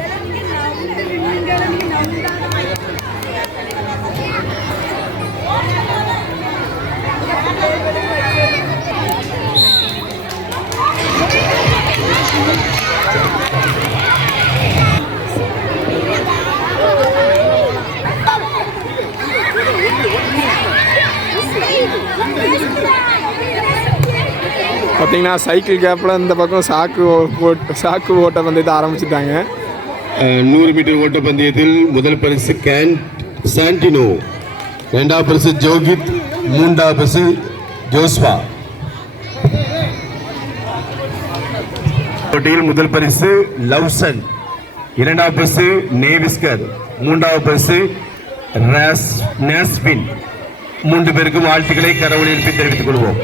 பார்த்தீங்கன்னா சைக்கிள் கேப்பில் இந்த பக்கம் சாக்கு ஓட்ட பந்தயத்தை ஆரம்பிச்சுட்டாங்க. 100 மீட்டர் ஓட்ட பந்தயத்தில் முதல் பரிசு சாண்டினோ, இரண்டாவது பரிசு ஜோகித், மூன்றாவது பரிசு ஜோஸ்வா. போட்டியில் முதல் பரிசு லவ்சன், இரண்டாவது பரிசு நேவிஸ்கர், மூன்றாவது பரிசு நாஸ்பின். 3 பேருக்கும் வாழ்த்துக்களை கரவொலி எழுப்பி தெரிவித்துக் கொள்வோம்.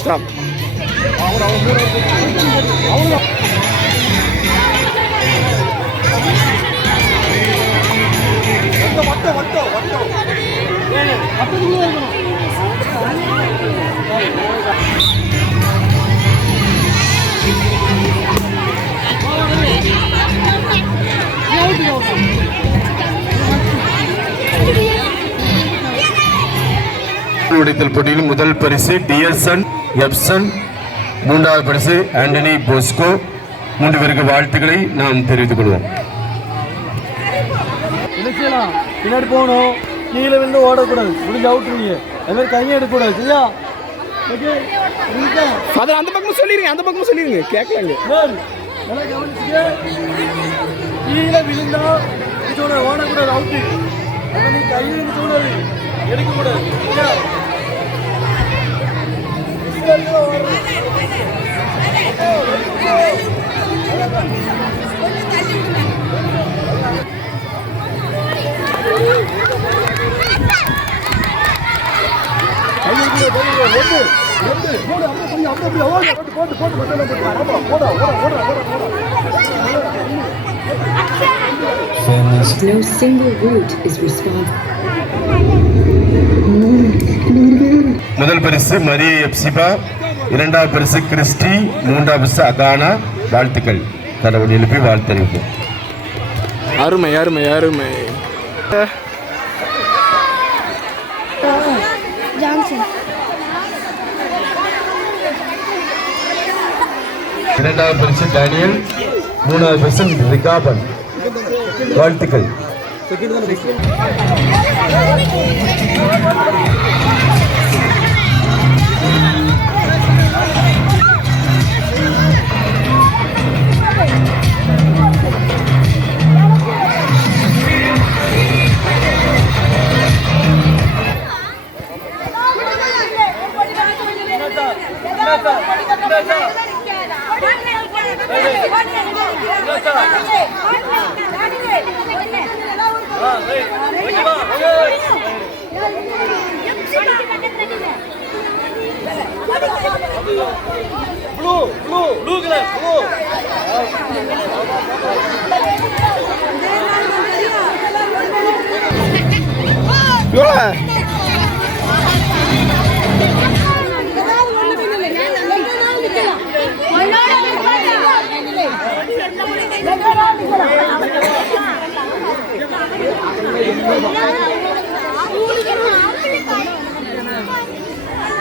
Stop. உடைத்தல் போட்டியில் முதல் பரிசு டிஎஸ்என் எப்சன், மூன்றாவது பரிசு ஆண்டனி போஸ்கோ. 3 பேருக்கு வாழ்த்துக்களை நாம் தெரிவித்துக் கொள்வோம். பின்னாடி போகணும், கீழே விழுந்து ஓடக்கூடாது, முடிஞ்ச அவுட்டுருவீங்க. அது மாதிரி கையை எடுக்கக்கூடாது, சரியா? ஃபாதர் அந்த பக்கமும் சொல்லிருங்க கேட்கலாங்க. நல்லா கவனிச்சுக்க, கீழே விழுந்தா ஓடக்கூடாது, அவுட்டு. நீ கையை சொன்னது எடுக்கக்கூடாது, சரியா? No single route is responsible. முதல் பரிசு மரிய எப்சிபா, இரண்டாவது பரிசு கிறிஸ்டி, மூன்றாவது பரிசு அகானா. வாழ்த்துக்கள். கடவுள் எழுப்பி வாழ்த்தறிவிப்போம். அருமை அருமை அருமை. இரண்டாவது பரிசு டேனியல், மூணாவது பரிசு ரிகாபன். வாழ்த்துக்கள்.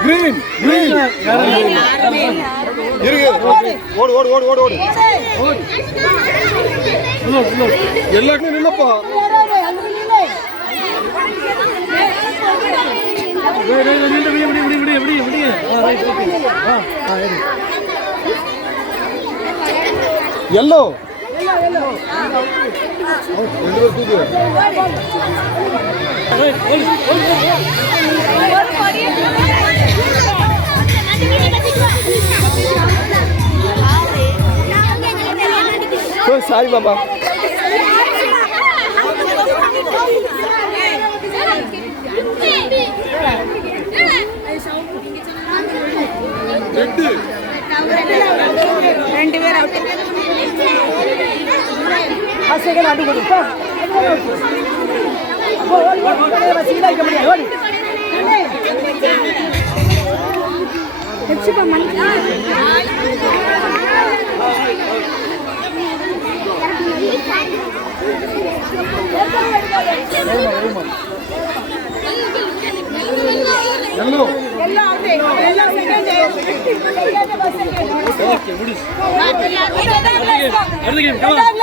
Green, green. ஓடு ஓடு ஓடு ஓடு ஓடு. எல்லாருக்கும் நில்லப்பா. Yellow sorry Baba. ரெண்டு பேர் அவுட். செகண்ட் அடி கொடுப்பா. சீதாக்க முடியாது. எப்சிபா மணி எல்லோ எல்லா அவுட். எல்லா செகண்ட். ஓகே முடி. அடுத்த game come on.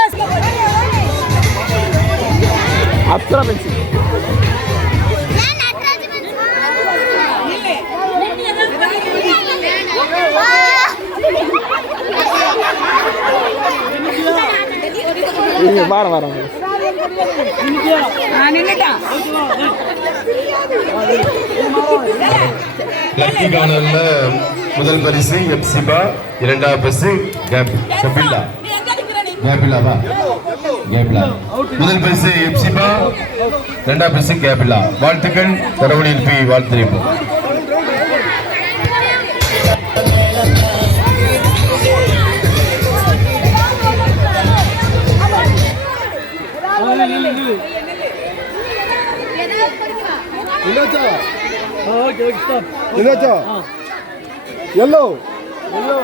Apsara pencil. வாரம் வாரம் லக்கி கார்னர்ல முதல் பரிசு எப்சிபா, இரண்டாவது பரிசு கேபிலா. கேபிலாவா? கேபிலா. முதல் பரிசு எப்சிபா, இரண்டாவது பரிசு கேபிலா. வாழ்த்துக்கள். கடவுள் எழுப்பி வாழ்த்திருப்போம். என்னாச்சா என்னாச்சா yellow yellow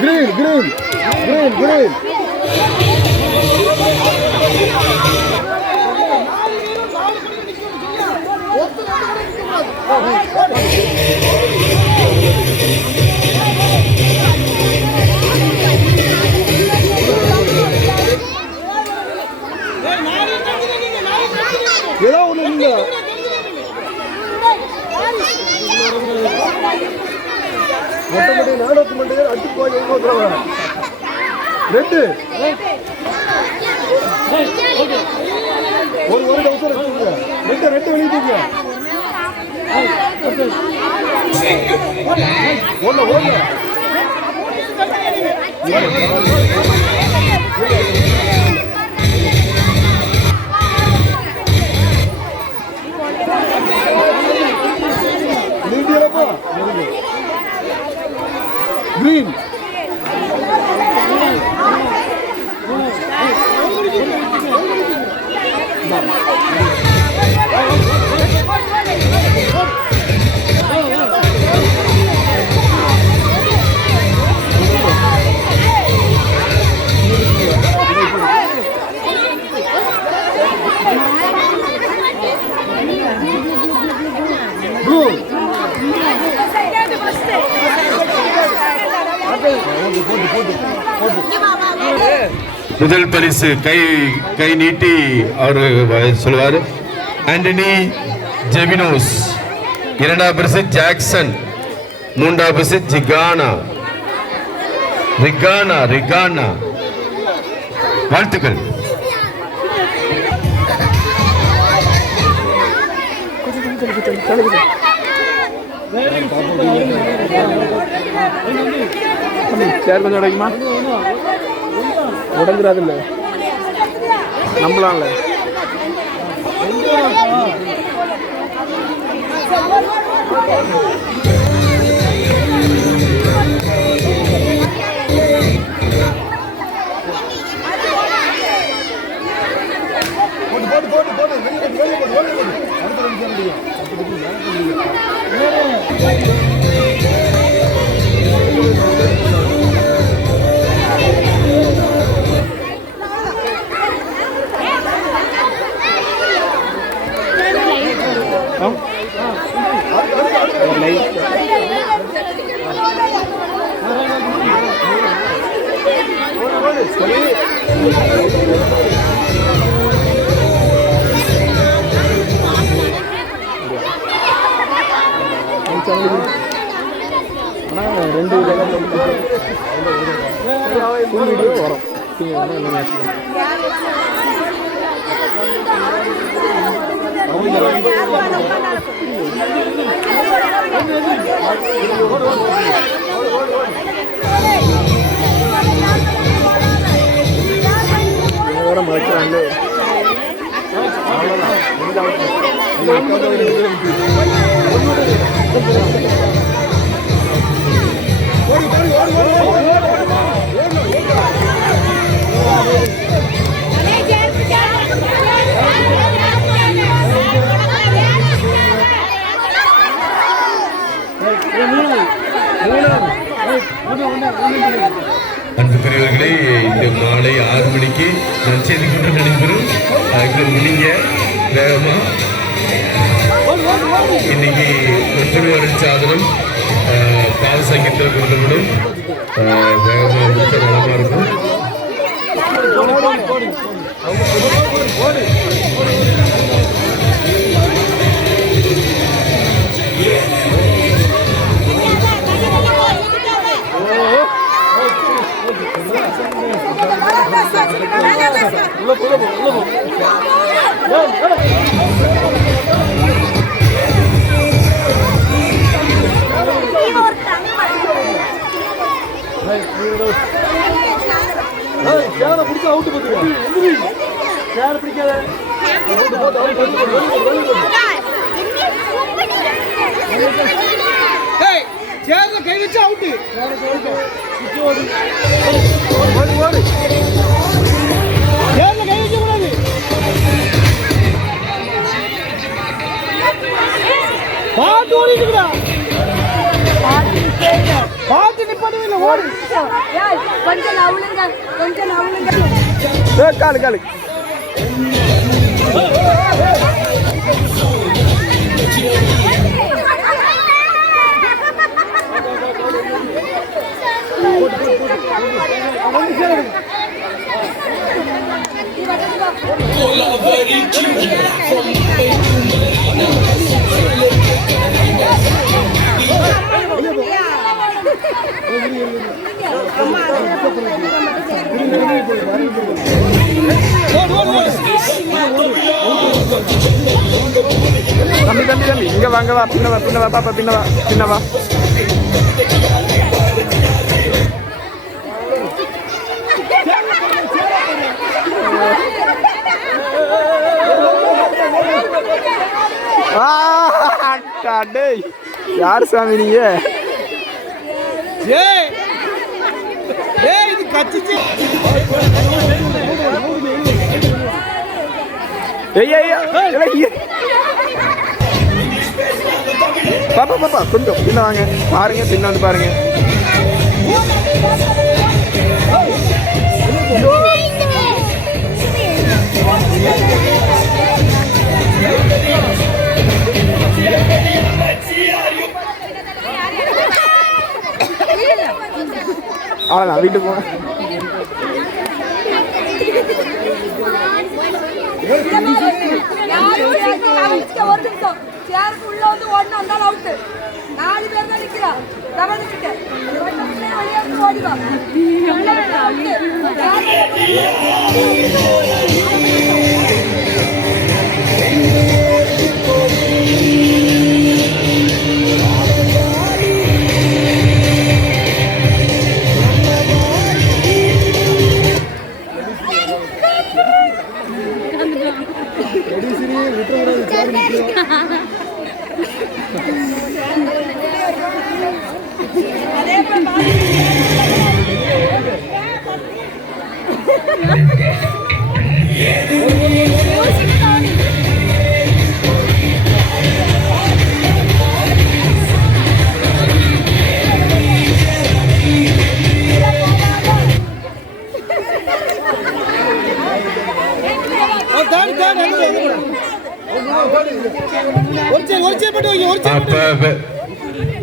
green green green green ஏதோ ஒண்ணு இல்ல மொத்தமடி நாடத்து மண்டே அடி போய் எங்க போறவங்க ரெண்டு ஒரு டவுசர் எடுத்துங்க ரெண்டு வெளிய தூங்க ஓடுங்க green blue முதல் பரிசு கை நீட்டி அவர் சொல்லுவார். ஆண்டனி ஜெமினோஸ். இரண்டாவது பரிசு ஜாக்சன். மூன்றாவது பரிசு ஜிகானா ரிகானா. வாழ்த்துக்கள். சேர் கொஞ்சம் உடைக்குமா? உடஞ்சிடாது இல்லை நம்பலாம்ல. ரெண்டு வரும். மறைக்கிறாங்க. அன்புக்குரியவர்களே, இந்த மாலை 6 மணிக்கு நற்செய்தி கூட்டம் நடைபெறும். அதுக்கு முடிங்க வேகமா. இன்னைக்கு ஒற்றுமை சாதனம் பால் சங்கத்தில் கொடுக்கப்படும். வேகமாக முடிச்ச நலமா இருக்கும். சேர்ல கை வச்சு அவுட் ஓடு சேர்ல கை வச்சு கூடாது பாட்டு ஓடிக்குடா பாட்டு நிப்பாட்டவே ஓடு கொஞ்சம் நவுளுங்க காலு காலு தம்பி இங்க வாங்கவா பின்னவா பாப்பா பின்னவா டேய் யார் சாமி நீங்க இது கச்சிச்சு பாப்பா கொஞ்சம் பின்ன வாங்க பாருங்க பின்ன வந்து பாருங்க அவ்வளோதான் வீட்டுக்கு போங்க உள்ள வந்து ஓடணும் அந்த அவுட்டு 4 பேர் தான் நிக்கிறா கவனிச்சுட்டு ஓடிவா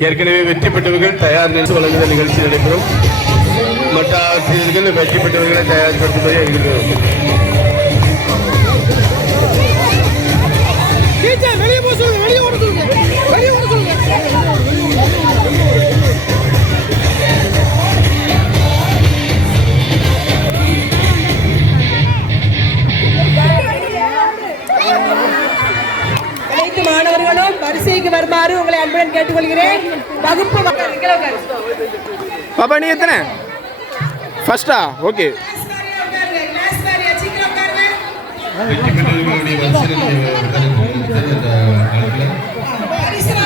ஏற்கனவே வெற்றி பெற்றவர்கள் தயார் நின்று வழங்குகிற நிகழ்ச்சி நடைபெறும். மற்ற ஆசிரியர்கள் வெற்றி பெற்றவர்களை தயார்படுத்துவதை இருக்கிறோம். மாணவர்களும் வரிசைக்கு வருமாறு உங்களை அன்புடன் கேட்டுக்கொள்கிறேன். வகுப்பு பாப்பா நீ எத்தனை ஃபர்ஸ்டா? ஓகே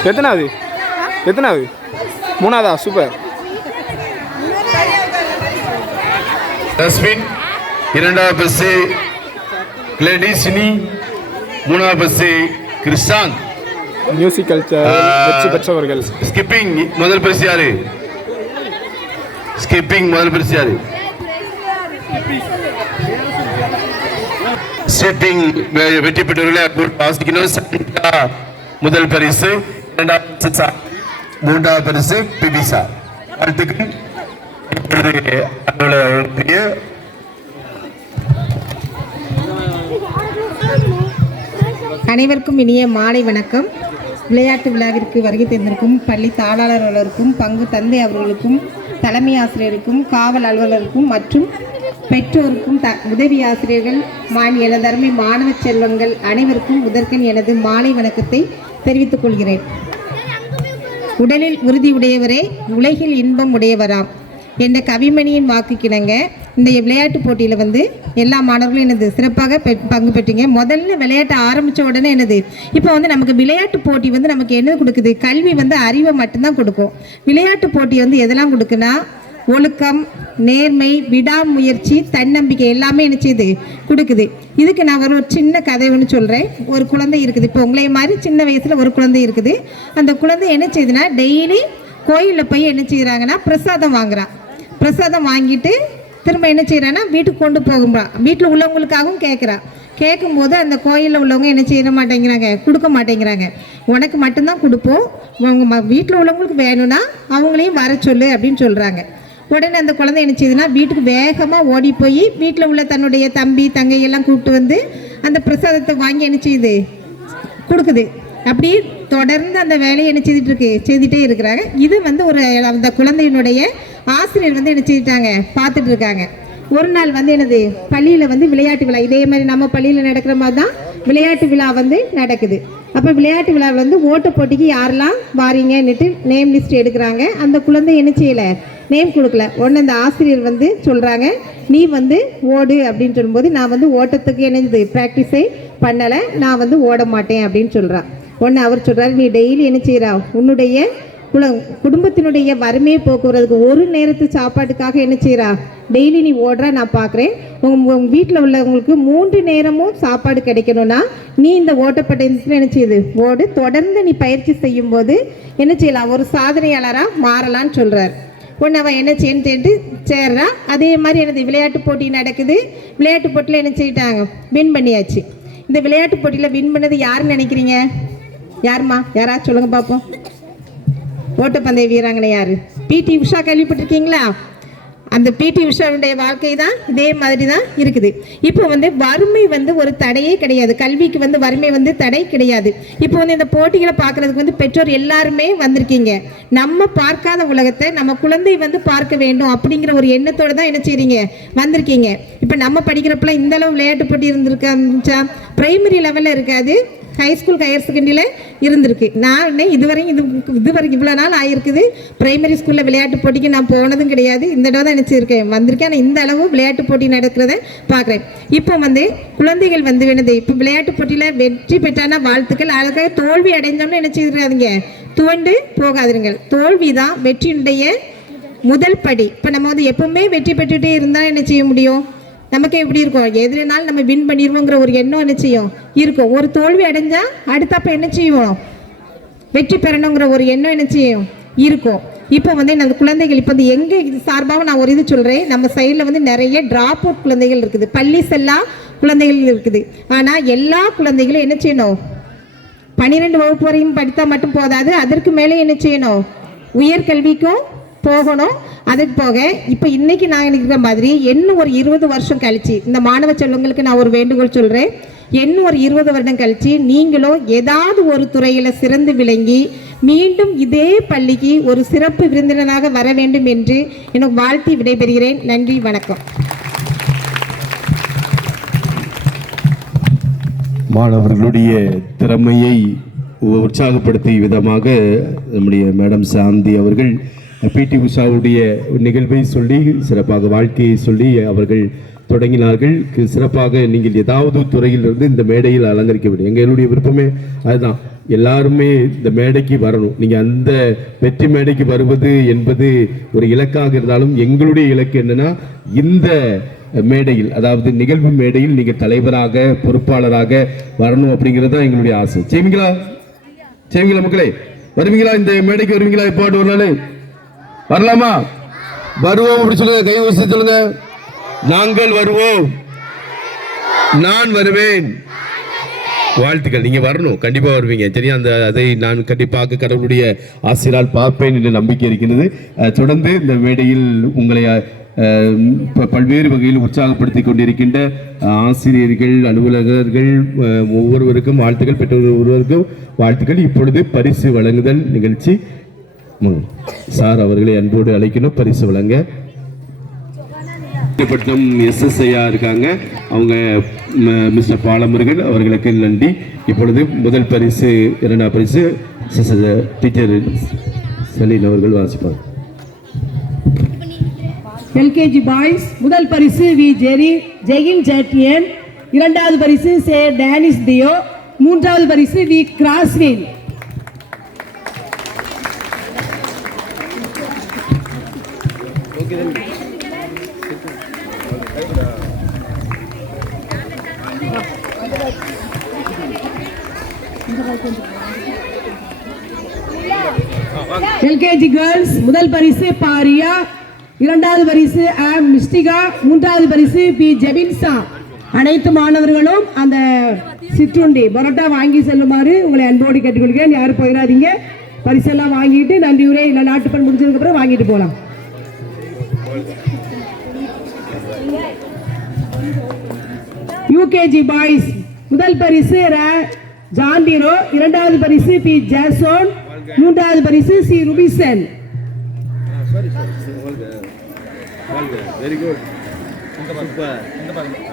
எத்தனாவது 3ஆவதா? சூப்பர். தஸ்மின் 2வது பஸ் கிளடிசினி 3வது பஸ் கிறிஸ்டாந்த். மியூசிக் கல்ச்சர் வெற்றி பெற்றவர்கள். ஸ்கிப்பிங் முதல் பரிசு யாரு? ஸ்கிப்பிங் முதல் பரிசு யாரு? ஸ்கிப்பிங் வெற்றி பெற்றவர்களை வாசிக்கணும். முதல் பரிசு, 3வது பரிசு பிபிசா. வாழ்த்துக்கள். அனைவருக்கும் இனிய மாலை வணக்கம். விளையாட்டு விழாவிற்கு வருகை தந்திருக்கும் பள்ளி தாளாளர்களுக்கும் பங்கு தந்தை அவர்களுக்கும் தலைமை ஆசிரியருக்கும் காவல் அலுவலருக்கும் மற்றும் பெற்றோருக்கும் உதவி ஆசிரியர்கள் எனதருமை மாணவ செல்வங்கள் அனைவருக்கும் முதற்கண் எனது மாலை வணக்கத்தை தெரிவித்துக் கொள்கிறேன். உடலில் உறுதி உடையவரே உலகில் இன்பம் உடையவராம் என்ற கவிமணியின் வாக்கு கிணங்க இந்த விளையாட்டு போட்டியில் வந்து எல்லா மாணவர்களும் என்னது சிறப்பாக பங்கு பெற்றீங்க. முதல்ல விளையாட்டு ஆரம்பித்த உடனே என்னது இப்போ வந்து நமக்கு விளையாட்டு போட்டி வந்து நமக்கு என்ன கொடுக்குது? கல்வி வந்து அறிவை மட்டும்தான் கொடுக்கும். விளையாட்டு போட்டி வந்து எதெல்லாம் கொடுக்குன்னா ஒழுக்கம், நேர்மை, விடாமுயற்சி, தன்னம்பிக்கை எல்லாமே என்ன செய்யுது கொடுக்குது. இதுக்கு நான் ஒரு சின்ன கதை ஒன்று சொல்கிறேன். ஒரு குழந்தை இருக்குது, இப்போ உங்களைய மாதிரி சின்ன வயசில் ஒரு குழந்தை இருக்குது. அந்த குழந்தை என்ன செய்யுதுன்னா டெய்லி கோயிலில் போய் என்ன செய்கிறாங்கன்னா பிரசாதம் வாங்குறான். பிரசாதம் வாங்கிட்டு திரும்ப என்ன செய்கிறான்னா வீட்டுக்கு கொண்டு போகும்பான். வீட்டில் உள்ளவங்களுக்காகவும் கேட்குறான். கேட்கும்போது அந்த கோயிலில் உள்ளவங்க என்ன செய்ய மாட்டேங்கிறாங்க, கொடுக்க மாட்டேங்கிறாங்க. உனக்கு மட்டும்தான் கொடுப்போம், உங்கள் வீட்டில் உள்ளவங்களுக்கு வேணும்னா அவங்களையும் வர சொல்லு அப்படின்னு சொல்கிறாங்க. உடனே அந்த குழந்தை என்ன செய்யுதுன்னா வீட்டுக்கு வேகமாக ஓடி போய் வீட்டில் உள்ள தன்னுடைய தம்பி தங்கையெல்லாம் கூப்பிட்டு வந்து அந்த பிரசாதத்தை வாங்கி என்ன செய்யுது கொடுக்குது. அப்படி தொடர்ந்து அந்த வேலையை என்ன செய்துட்டே இருக்கிறாங்க. இது வந்து ஒரு அந்த குழந்தையினுடைய ஆசிரியர் வந்து என்ன செய்துட்டாங்க பார்த்துட்டு இருக்காங்க. ஒரு நாள் வந்து என்னது பள்ளியில் வந்து விளையாட்டு விழா, இதே மாதிரி நம்ம பள்ளியில் நடக்கிற மாதிரி தான் விளையாட்டு விழா வந்து நடக்குது. அப்போ விளையாட்டு விழா வந்து ஓட்ட போட்டிக்கு யாரெல்லாம் வாரீங்கன்னுட்டு நேம் லிஸ்ட் எடுக்கிறாங்க. அந்த குழந்தை என்ன செய்யலை, நேம் கொடுக்கல. உடனே அந்த ஆசிரியர் வந்து சொல்கிறாங்க, நீ வந்து ஓடு அப்படின்னு சொல்லும்போது நான் வந்து ஓட்டத்துக்கு என்னது ப்ராக்டிஸே பண்ணலை, நான் வந்து ஓட மாட்டேன் அப்படின்னு சொல்கிறான். உடனே அவர் சொல்கிறாரு, நீ டெய்லி என்ன செய்கிறா, உன்னுடைய குடும்பத்தினுடைய வறுமையை போக்குவரத்துக்கு ஒரு நேரத்து சாப்பாட்டுக்காக என்ன செய்கிறா டெய்லி நீ ஓடுறா, நான் பார்க்குறேன். உங்கள் வீட்டில் உள்ளவங்களுக்கு 3 நேரமும் சாப்பாடு கிடைக்கணும்னா நீ இந்த ஓட்டப்பட்டயத்தில் என்ன செய்யுது ஓடு. தொடர்ந்து நீ பயிற்சி செய்யும்போது என்ன செய்யலாம், ஒரு சாதனையாளராக மாறலான்னு சொல்கிறார். ஒன்று அவன் என்ன செய்யணுன்ட்டு சேர்றான். அதே மாதிரி எனது விளையாட்டு போட்டி நடக்குது. விளையாட்டு போட்டியில் என்ன செய்யிட்டாங்க, வின் பண்ணியாச்சு. இந்த விளையாட்டு போட்டியில் வின் பண்ணது யாருன்னு நினைக்கிறீங்க? யாருமா, யாராச்சும் சொல்லுங்க பார்ப்போம். ஓட்டப்பந்தய வீராங்கனை யாரு? பிடி உஷா. கேள்விப்பட்டிருக்கீங்களா? அந்த பிடி உஷாவுடைய வாழ்க்கை தான் இதே மாதிரி தான் இருக்குது. இப்போ வந்து வறுமை வந்து ஒரு தடையே கிடையாது. கல்விக்கு வந்து வறுமை வந்து தடை கிடையாது. இப்போ வந்து இந்த போட்டிகளை பார்க்கறதுக்கு வந்து பெற்றோர் எல்லாருமே வந்திருக்கீங்க. நம்ம பார்க்காத உலகத்தை நம்ம குழந்தை வந்து பார்க்க வேண்டும் அப்படிங்கிற ஒரு எண்ணத்தோடு தான் என்ன செய்றீங்க வந்திருக்கீங்க. இப்போ நம்ம படிக்கிறப்பெல்லாம் இந்த அளவு விளையாட்டு போட்டி இருந்திருக்கா? பிரைமரி லெவலில் இருக்காது, ஹைஸ்கூல் ஹையர் செகண்டரியில் இருந்திருக்கு. நான் இதுவரைக்கும் இவ்வளோ நாள் ஆகிருக்குது பிரைமரி ஸ்கூலில் விளையாட்டு போட்டிக்கு நான் போனதும் கிடையாது. இந்த தடவை தான் நினச்சிருக்கேன் வந்திருக்கேன். ஆனால் இந்த அளவு விளையாட்டு போட்டி நடக்கிறத பார்க்குறேன். இப்போ வந்து குழந்தைகள் வந்து வேணுது, இப்போ விளையாட்டு போட்டியில் வெற்றி பெற்றான வாழ்த்துக்கள். அதுக்காக தோல்வி அடைஞ்சோம்னு என்ன செய்திருக்காதுங்க, துவண்டு போகாதுங்கள். தோல்வி தான் வெற்றியினுடைய முதல் படி. இப்போ நம்ம வந்து எப்பவுமே வெற்றி பெற்றுகிட்டே இருந்தால் என்ன செய்ய முடியும், நமக்கு எப்படி இருக்கும், எதுனாலும் நம்ம வின் பண்ணிடுவோங்கிற ஒரு எண்ணம் என்ன செய்யும் இருக்கும். ஒரு தோல்வி அடைஞ்சா அடுத்தப்ப என்ன செய்வோம், வெற்றி பெறணுங்கிற ஒரு எண்ணம் என்ன செய்யும் இருக்கும். இப்போ வந்து அந்த குழந்தைகள் இப்போ வந்து எங்கே இது சார்பாக நான் ஒரு இது சொல்கிறேன், நம்ம சைடில் வந்து நிறைய ட்ராப் அவுட் குழந்தைகள் இருக்குது, பள்ளி செல்லா குழந்தைகள் இருக்குது. ஆனால் எல்லா குழந்தைகளும் என்ன செய்யணும், 12 வகுப்பு வரையும் படித்தா மட்டும் போதாது, அதற்கு மேலே என்ன செய்யணும், உயர்கல்விக்கும் போகணும். அதுக்கு போக இப்போ இன்னைக்கு நான் இருக்கிற மாதிரி இன்னும் ஒரு 20 வருஷம் கழிச்சு இந்த மாணவ செல்வங்களுக்கு நான் ஒரு வேண்டுகோள் சொல்கிறேன். இன்னும் ஒரு 20 வருடம் கழிச்சு நீங்களும் ஏதாவது ஒரு துறையில் சிறந்து விளங்கி மீண்டும் இதே பள்ளிக்கு ஒரு சிறப்பு விருந்தினராக வர வேண்டும் என்று எனக்கு வாழ்த்தி விடைபெறுகிறேன். நன்றி, வணக்கம். மாணவர்களுடைய திறமையை உற்சாகப்படுத்திய விதமாக நம்முடைய மேடம் சாந்தி அவர்கள் பிடி உஷாவுடைய நிகழ்வை சொல்லி சிறப்பாக வாழ்க்கையை சொல்லி அவர்கள் தொடங்கினார்கள். சிறப்பாக நீங்கள் ஏதாவது துறையிலிருந்து இந்த மேடையில் அலங்கரிக்க வேண்டும். எங்களுடைய விருப்பமே அதுதான், எல்லாருமே இந்த மேடைக்கு வரணும். நீங்கள் அந்த வெற்றி மேடைக்கு வருவது என்பது ஒரு இலக்காக இருந்தாலும் எங்களுடைய இலக்கு என்னன்னா, இந்த மேடையில் அதாவது நிகழ்வு மேடையில் நீங்கள் தலைவராக பொறுப்பாளராக வரணும் அப்படிங்கிறது தான் எங்களுடைய ஆசை. செய்வீங்களா மக்களே? வருவீங்களா? இந்த மேடைக்கு வருவீங்களா? இப்போ ஒரு நாள் வரலாமா? வருவோம் அப்படி சொல்லுங்க, கை வச்சு சொல்லுங்க. நாங்கள் வருவோம், நான் வருவேன். வாழ்த்துக்கள். நீங்க வரணும், கண்டிப்பா வருவீங்க, சரியா? அதை நான் கண்டிப்பாக கடவுளுடைய ஆசீரால் பார்ப்பேன் என்ற நம்பிக்கை இருக்கிறது. தொடர்ந்து இந்த மேடையில் உங்களை பல்வேறு வகையில் உற்சாகப்படுத்தி கொண்டிருக்கின்ற ஆசிரியர்கள், அலுவலகர்கள் ஒவ்வொருவருக்கும் வாழ்த்துக்கள், பெற்றோர் ஒவ்வொருவருக்கும் வாழ்த்துக்கள். இப்பொழுது பரிசு வழங்குதல் நிகழ்ச்சி. சார் அவர்களை அன்போடு அழைக்கணும் பரிசு வழங்க. SSIயா இருக்காங்க அவங்க, மிஸ்டர் பாலமுருகன் அவர்களுக்கு நன்றி. இப்பொழுது முதல் பரிசு, 2ஆம் பரிசு டீச்சர் செலின் அவர்கள் வாசிப்பார். எல்கேஜி பாய்ஸ் முதல் பரிசு வி ஜெயின் ஜேட்டியன், இரண்டாவது பரிசு சே டேனிஸ் தியோ, மூன்றாவது பரிசு வி கிராஸ்வின். எல்கேஜி கேர்ள்ஸ் முதல் பரிசு பாரியா, இரண்டாவது பரிசு ஆம் மிஸ்டிகா, மூன்றாவது பரிசு பி ஜெபின்சா. அனைத்து மாணவர்களும் அந்த சிற்றுண்டி பரோட்டா வாங்கி செல்லுமாறு உங்களை அன்போடு கேட்டுக்கொள்கிறேன். யாரும் போயிடாதீங்க. பரிசெல்லாம் வாங்கிட்டு நன்றி உரை இல்லை நாட்டுப்பண் முடிஞ்சதுக்கு அப்புறம் வாங்கிட்டு போகலாம். யூகேஜி பாய்ஸ் முதல் பரிசு ஜான்பிரோ, இரண்டாவது பரிசு பி ஜாசோன், மூன்றாவது பரிசு சி ருபிசன்.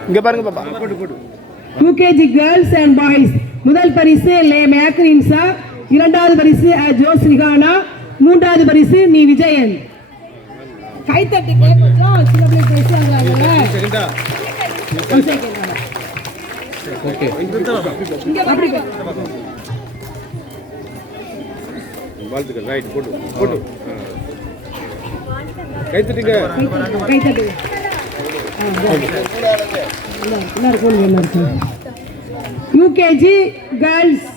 இங்க பாருங்க பாப்பா. யூகேஜி கேர்ள்ஸ் அண்ட் பாய்ஸ் முதல் பரிசு லே மேக்ரின்சா, இரண்டாவது பரிசு ஜோஸ் ரிகானா, மூன்றாவது பரிசு நீ விஜயன். கைத்தட்டி கொஞ்சம் சின்ன பிள்ளை பேசுவாங்க. ஓகே வாழ்த்துக்கள். ரைட் போட்டு போட்டு கைத்தட்டுங்க. கைத்தட்டு. யூகேஜி கேர்ள்ஸ்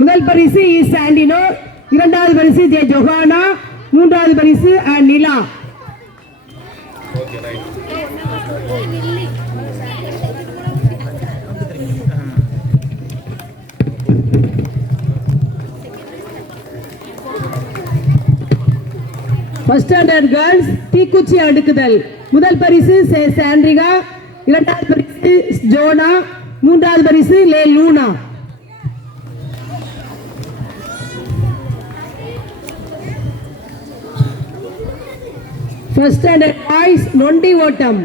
முதல் பரிசு இ சாண்டினோ, இரண்டாவது பரிசு ஜே ஜோஹானா, மூன்றாவது பரிசு நிலா. ஃபர்ஸ்ட் ஸ்டாண்டர்ட் கேர்ள்ஸ் தீக்குச்சி அடுக்குதல் முதல் பரிசு சே சாண்ட்ரிகா, இரண்டாவது பரிசு ஜோனா, மூன்றாவது பரிசு லே லூனா. ஃபர்ஸ்ட் ஸ்டாண்டர்ட் பாய்ஸ் நொண்டி ஓட்டம்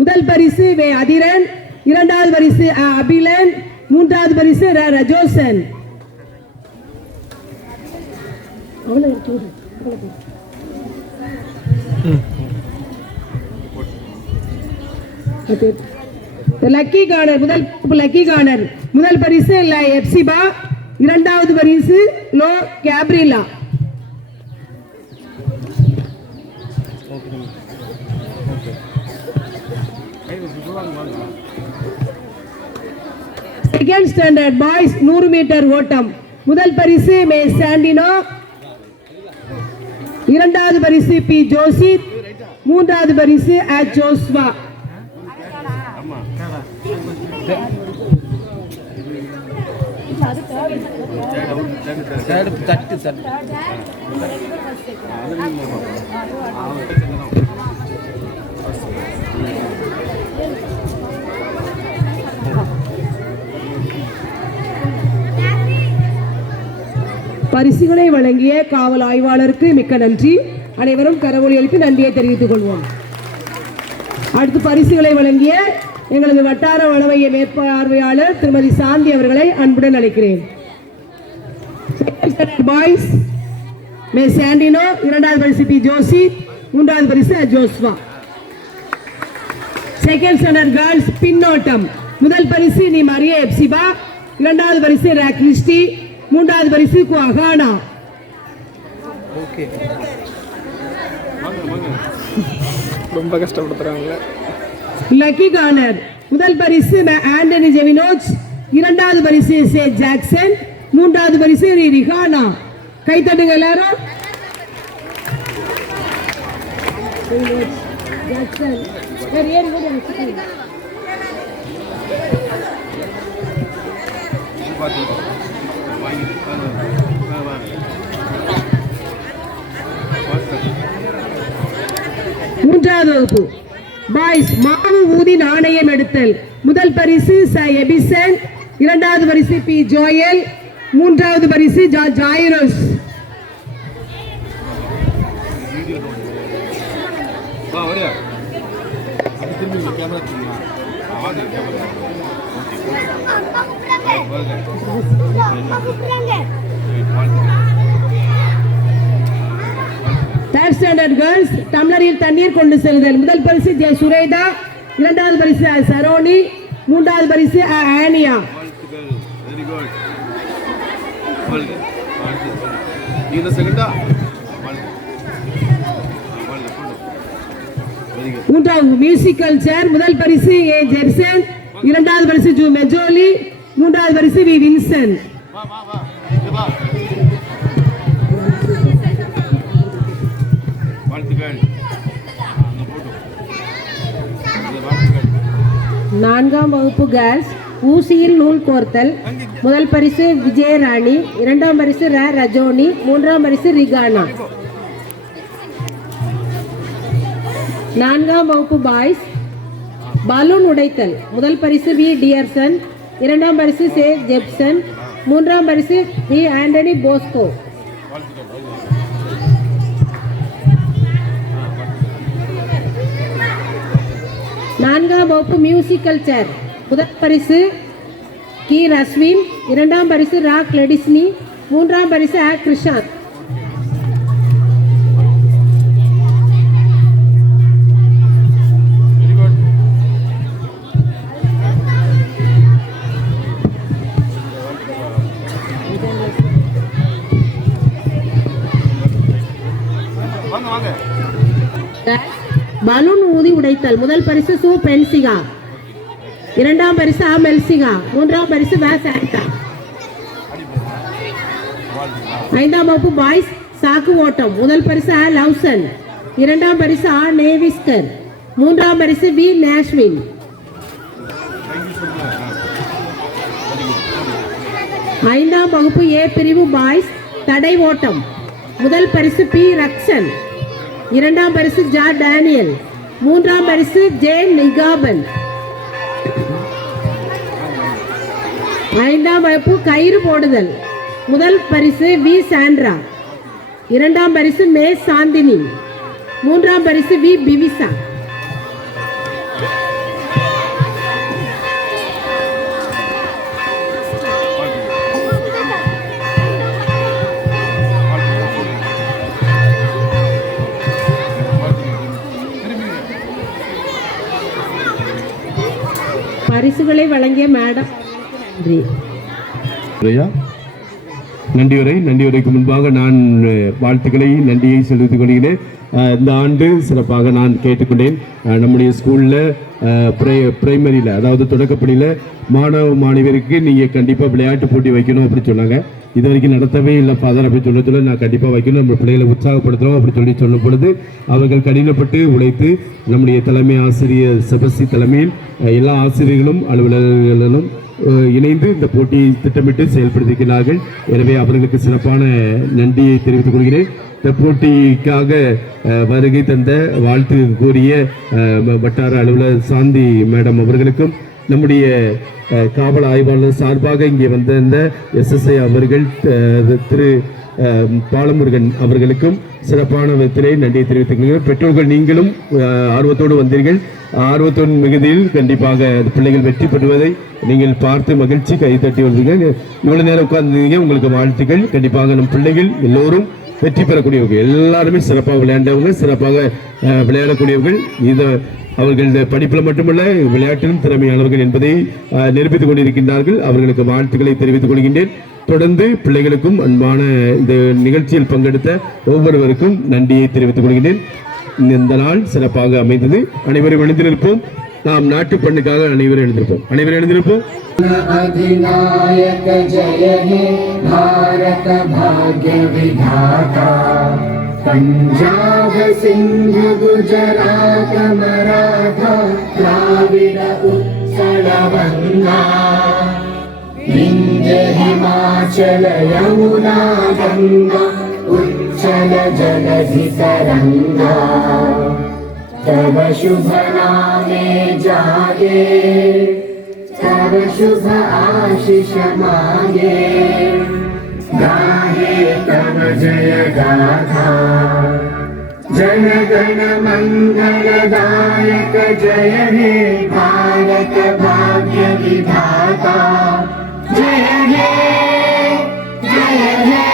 முதல் பரிசு வே அதிரன், இரண்டாவது பரிசு அபிலன், மூன்றாவது பரிசு ரஜோசன். லக்கி கார்னர் முதல் பரிசு எப்சிபா, இரண்டாவது பரிசு லோ Gabriela. Second standard boys 100 metre ஓட்டம் முதல் பரிசு மே சாண்டினோ, இரண்டாவது பரிசு பி ஜோசி, மூன்றாவது பரிசு ஜோஸ்வா. பரிசுகளை வழங்கிய காவல் ஆய்வாளருக்கு மிக்க நன்றி. அனைவரும் கரவொலி எழுப்பி நன்றியை தெரிவித்துக் கொள்வோம். அடுத்து பரிசுகளை வழங்கிய எங்களது வட்டார வனமைய மேற்பார்வையாளர் திருமதி சாந்தி அவர்களை அன்புடன் அழைக்கிறேன். பாய்ஸ் மே சாண்டினோ, இரண்டாவது பரிசு பி ஜோசி, மூன்றாவது பரிசு ஜோஸ்வா. செகண்ட் ஸ்டாண்டர்ட் கேர்ள்ஸ் பின்னோட்டம் முதல் பரிசு நீ மரியா எப்சிபா, இரண்டாவது பரிசு கிறிஸ்டி, மூன்றாவது பரிசு குவாகானா. ரொம்ப கஷ்டப்படுத்துறாங்க. லக்கி கார்னர் முதல் பரிசு ஆண்டனி ஜெவினோச், இரண்டாவது பரிசு சே ஜாக்சன், மூன்றாவது பரிசு ரிஹானா. கைத்தட்டுங்க எல்லாரும். மூன்றாவது வகுப்பு பாய்ஸ் மாவு ஊதி நாணயம் எடுத்தல் முதல் பரிசு எபிசன், இரண்டாவது பரிசு பி ஜோயல், மூன்றாவது பரிசு ஜாயிரோஸ். தேர்ட் ஸ்டாண்டர்ட் கேர்ள்ஸ் டம்ளரில் தண்ணீர் கொண்டு செல்லுதல். முதல் பரிசு ஜே சுரேதா, இரண்டாவது பரிசு சரோனி, மூன்றாவது பரிசு ஆனியா. மூன்றாவது மியூசிக்கல் சேர். முதல் பரிசு ஏ ஜெர்சன், இரண்டாவது பரிசு ஜூ மெஜோலி, மூன்றாவது பரிசு வி வின்சன். நான்காம் வகுப்பு கேர்ள்ஸ் ஊசியில் நூல் கோர்த்தல். முதல் பரிசு விஜயராணி, இரண்டாம் பரிசு ரஜோனி, மூன்றாம் பரிசு ரிகானா. நான்காம் வகுப்பு பாய்ஸ் பலூன் உடைத்தல். முதல் பரிசு வி டியர்சன், இரண்டாம் பரிசு சே ஜெப்சன், மூன்றாம் பரிசு வி ஆண்டனி போஸ்கோ. நான்காம் வகுப்பு மியூசிக்கல் சேர். முதல் பரிசு கி ரஸ்வின், இரண்டாம் பரிசு ரா கிளடிஸ்னி, மூன்றாம் பரிசு ஆ கிருஷாந்த். பலூன் ஊதி உடைத்தல். முதல் பரிசு சு பென்சிகா, இரண்டாம் பரிசு ஆ மெல்சிகா, மூன்றாம் பரிசு வே சாண்டா. ஐந்தாம் வகுப்பு பாய்ஸ் சாக்கு ஓட்டம். முதல் பரிசு ஆ லவ்சன், இரண்டாம் பரிசு ஆ நேவிஸ்கர், மூன்றாம் பரிசு வி நேஷ்வின். ஐந்தாம் வகுப்பு ஏ பிரிவு பாய்ஸ் தடை ஓட்டம். முதல் பரிசு பி ரக்ஷன், இரண்டாம் பரிசு ஜா டேனியல், மூன்றாம் பரிசு ஜே நிகாபன். ஐந்தாம் வகுப்பு கயிறு போடுதல். முதல் பரிசு வி சாண்ட்ரா, இரண்டாம் பரிசு மே சாந்தினி, மூன்றாம் பரிசு வி பிவிசா. பரிசுகளை வழங்கிய மேடம் நன்றி. நன்றியுரைக்கு முன்பாக நான் வாழ்த்துக்களை நன்றியை செலுத்திக் கொள்கிறேன். இந்த ஆண்டு சிறப்பாக நான் கேட்டுக்கொண்டேன். நம்முடைய ஸ்கூலில் பிரைமரியில் அதாவது தொடக்கப்பள்ளியில் மாணவருக்கு நீங்கள் கண்டிப்பாக விளையாட்டு போட்டி வைக்கணும் அப்படின்னு சொன்னாங்க. இது வரைக்கும் நடத்தவே இல்லை ஃபாதர் அப்படி சொன்னதில் நான் கண்டிப்பாக வைக்கணும், நம்ம பிள்ளைகளை உற்சாகப்படுத்தணும் அப்படி சொன்ன பொழுது அவர்கள் கடினப்பட்டு உழைத்து நம்முடைய தலைமை ஆசிரியர் செபஸ்தி தலைமையில் எல்லா ஆசிரியர்களும் அலுவலர்களும் இணைந்து இந்த போட்டியை திட்டமிட்டு செயல்படுத்திக்கிறார்கள். எனவே அவர்களுக்கு சிறப்பான நன்றியை தெரிவித்துக் கொள்கிறேன். இந்த போட்டிக்காக வருகை தந்த வாழ்த்து கூறிய வட்டார அலுவலர் சாந்தி மேடம் அவர்களுக்கும், நம்முடைய காவல் ஆய்வாளர் சார்பாக இங்கே வந்திருந்த SSI அவர்கள் திரு பாலமுருகன் அவர்களுக்கும் சிறப்பான விதத்திலே நன்றியை தெரிவித்துக் கொள்கிறேன். பெற்றோர்கள் நீங்களும் ஆர்வத்தோடு வந்தீர்கள். ஆர்வத்தோடு மிகுதியில் கண்டிப்பாக பிள்ளைகள் வெற்றி பெறுவதை நீங்கள் பார்த்து மகிழ்ச்சி கைத்தட்டி வருவீங்க. இவ்வளவு நேரம் உட்கார்ந்தீங்க, உங்களுக்கு வாழ்த்துக்கள். கண்டிப்பாக நம் பிள்ளைகள் எல்லோரும் வெற்றி பெறக்கூடியவங்க, எல்லாருமே சிறப்பாக விளையாண்டவங்க, சிறப்பாக விளையாடக்கூடியவர்கள். இதை அவர்கள் படிப்பில் மட்டுமல்ல விளையாட்டிலும் திறமையானவர்கள் என்பதை நிரூபித்துக் கொண்டிருக்கின்றார்கள். அவர்களுக்கு வாழ்த்துக்களை தெரிவித்துக் கொள்கின்றேன். தொடர்ந்து பிள்ளைகளுக்கும் அன்பான இந்த நிகழ்ச்சியில் பங்கெடுத்த ஒவ்வொருவருக்கும் நன்றியை தெரிவித்துக் கொள்கின்றேன். இந்த நாள் சிறப்பாக அமைந்தது. அனைவரும் எழுந்திருப்போம். நாம் நாட்டு பண்ணுக்காக அனைவரும் எழுந்திருப்போம். अधिनायक जय हे भारत भाग्य विधाता, पंजाब सिंध गुजरात मराठा द्राविड उत्कल गंगा, विंध्य हिमाचल यमुना गंगा उच्चल जलधि तरंगा, तव शुभ नामे जागे, तव शुभ आशीष मांगे, गाहे तव जय गाथा, जन गण मंगलदायक जय हे भारत भाग्य विधाता, जय हे जय हे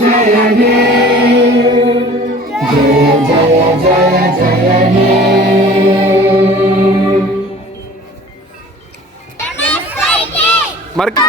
जय हे। மறக்க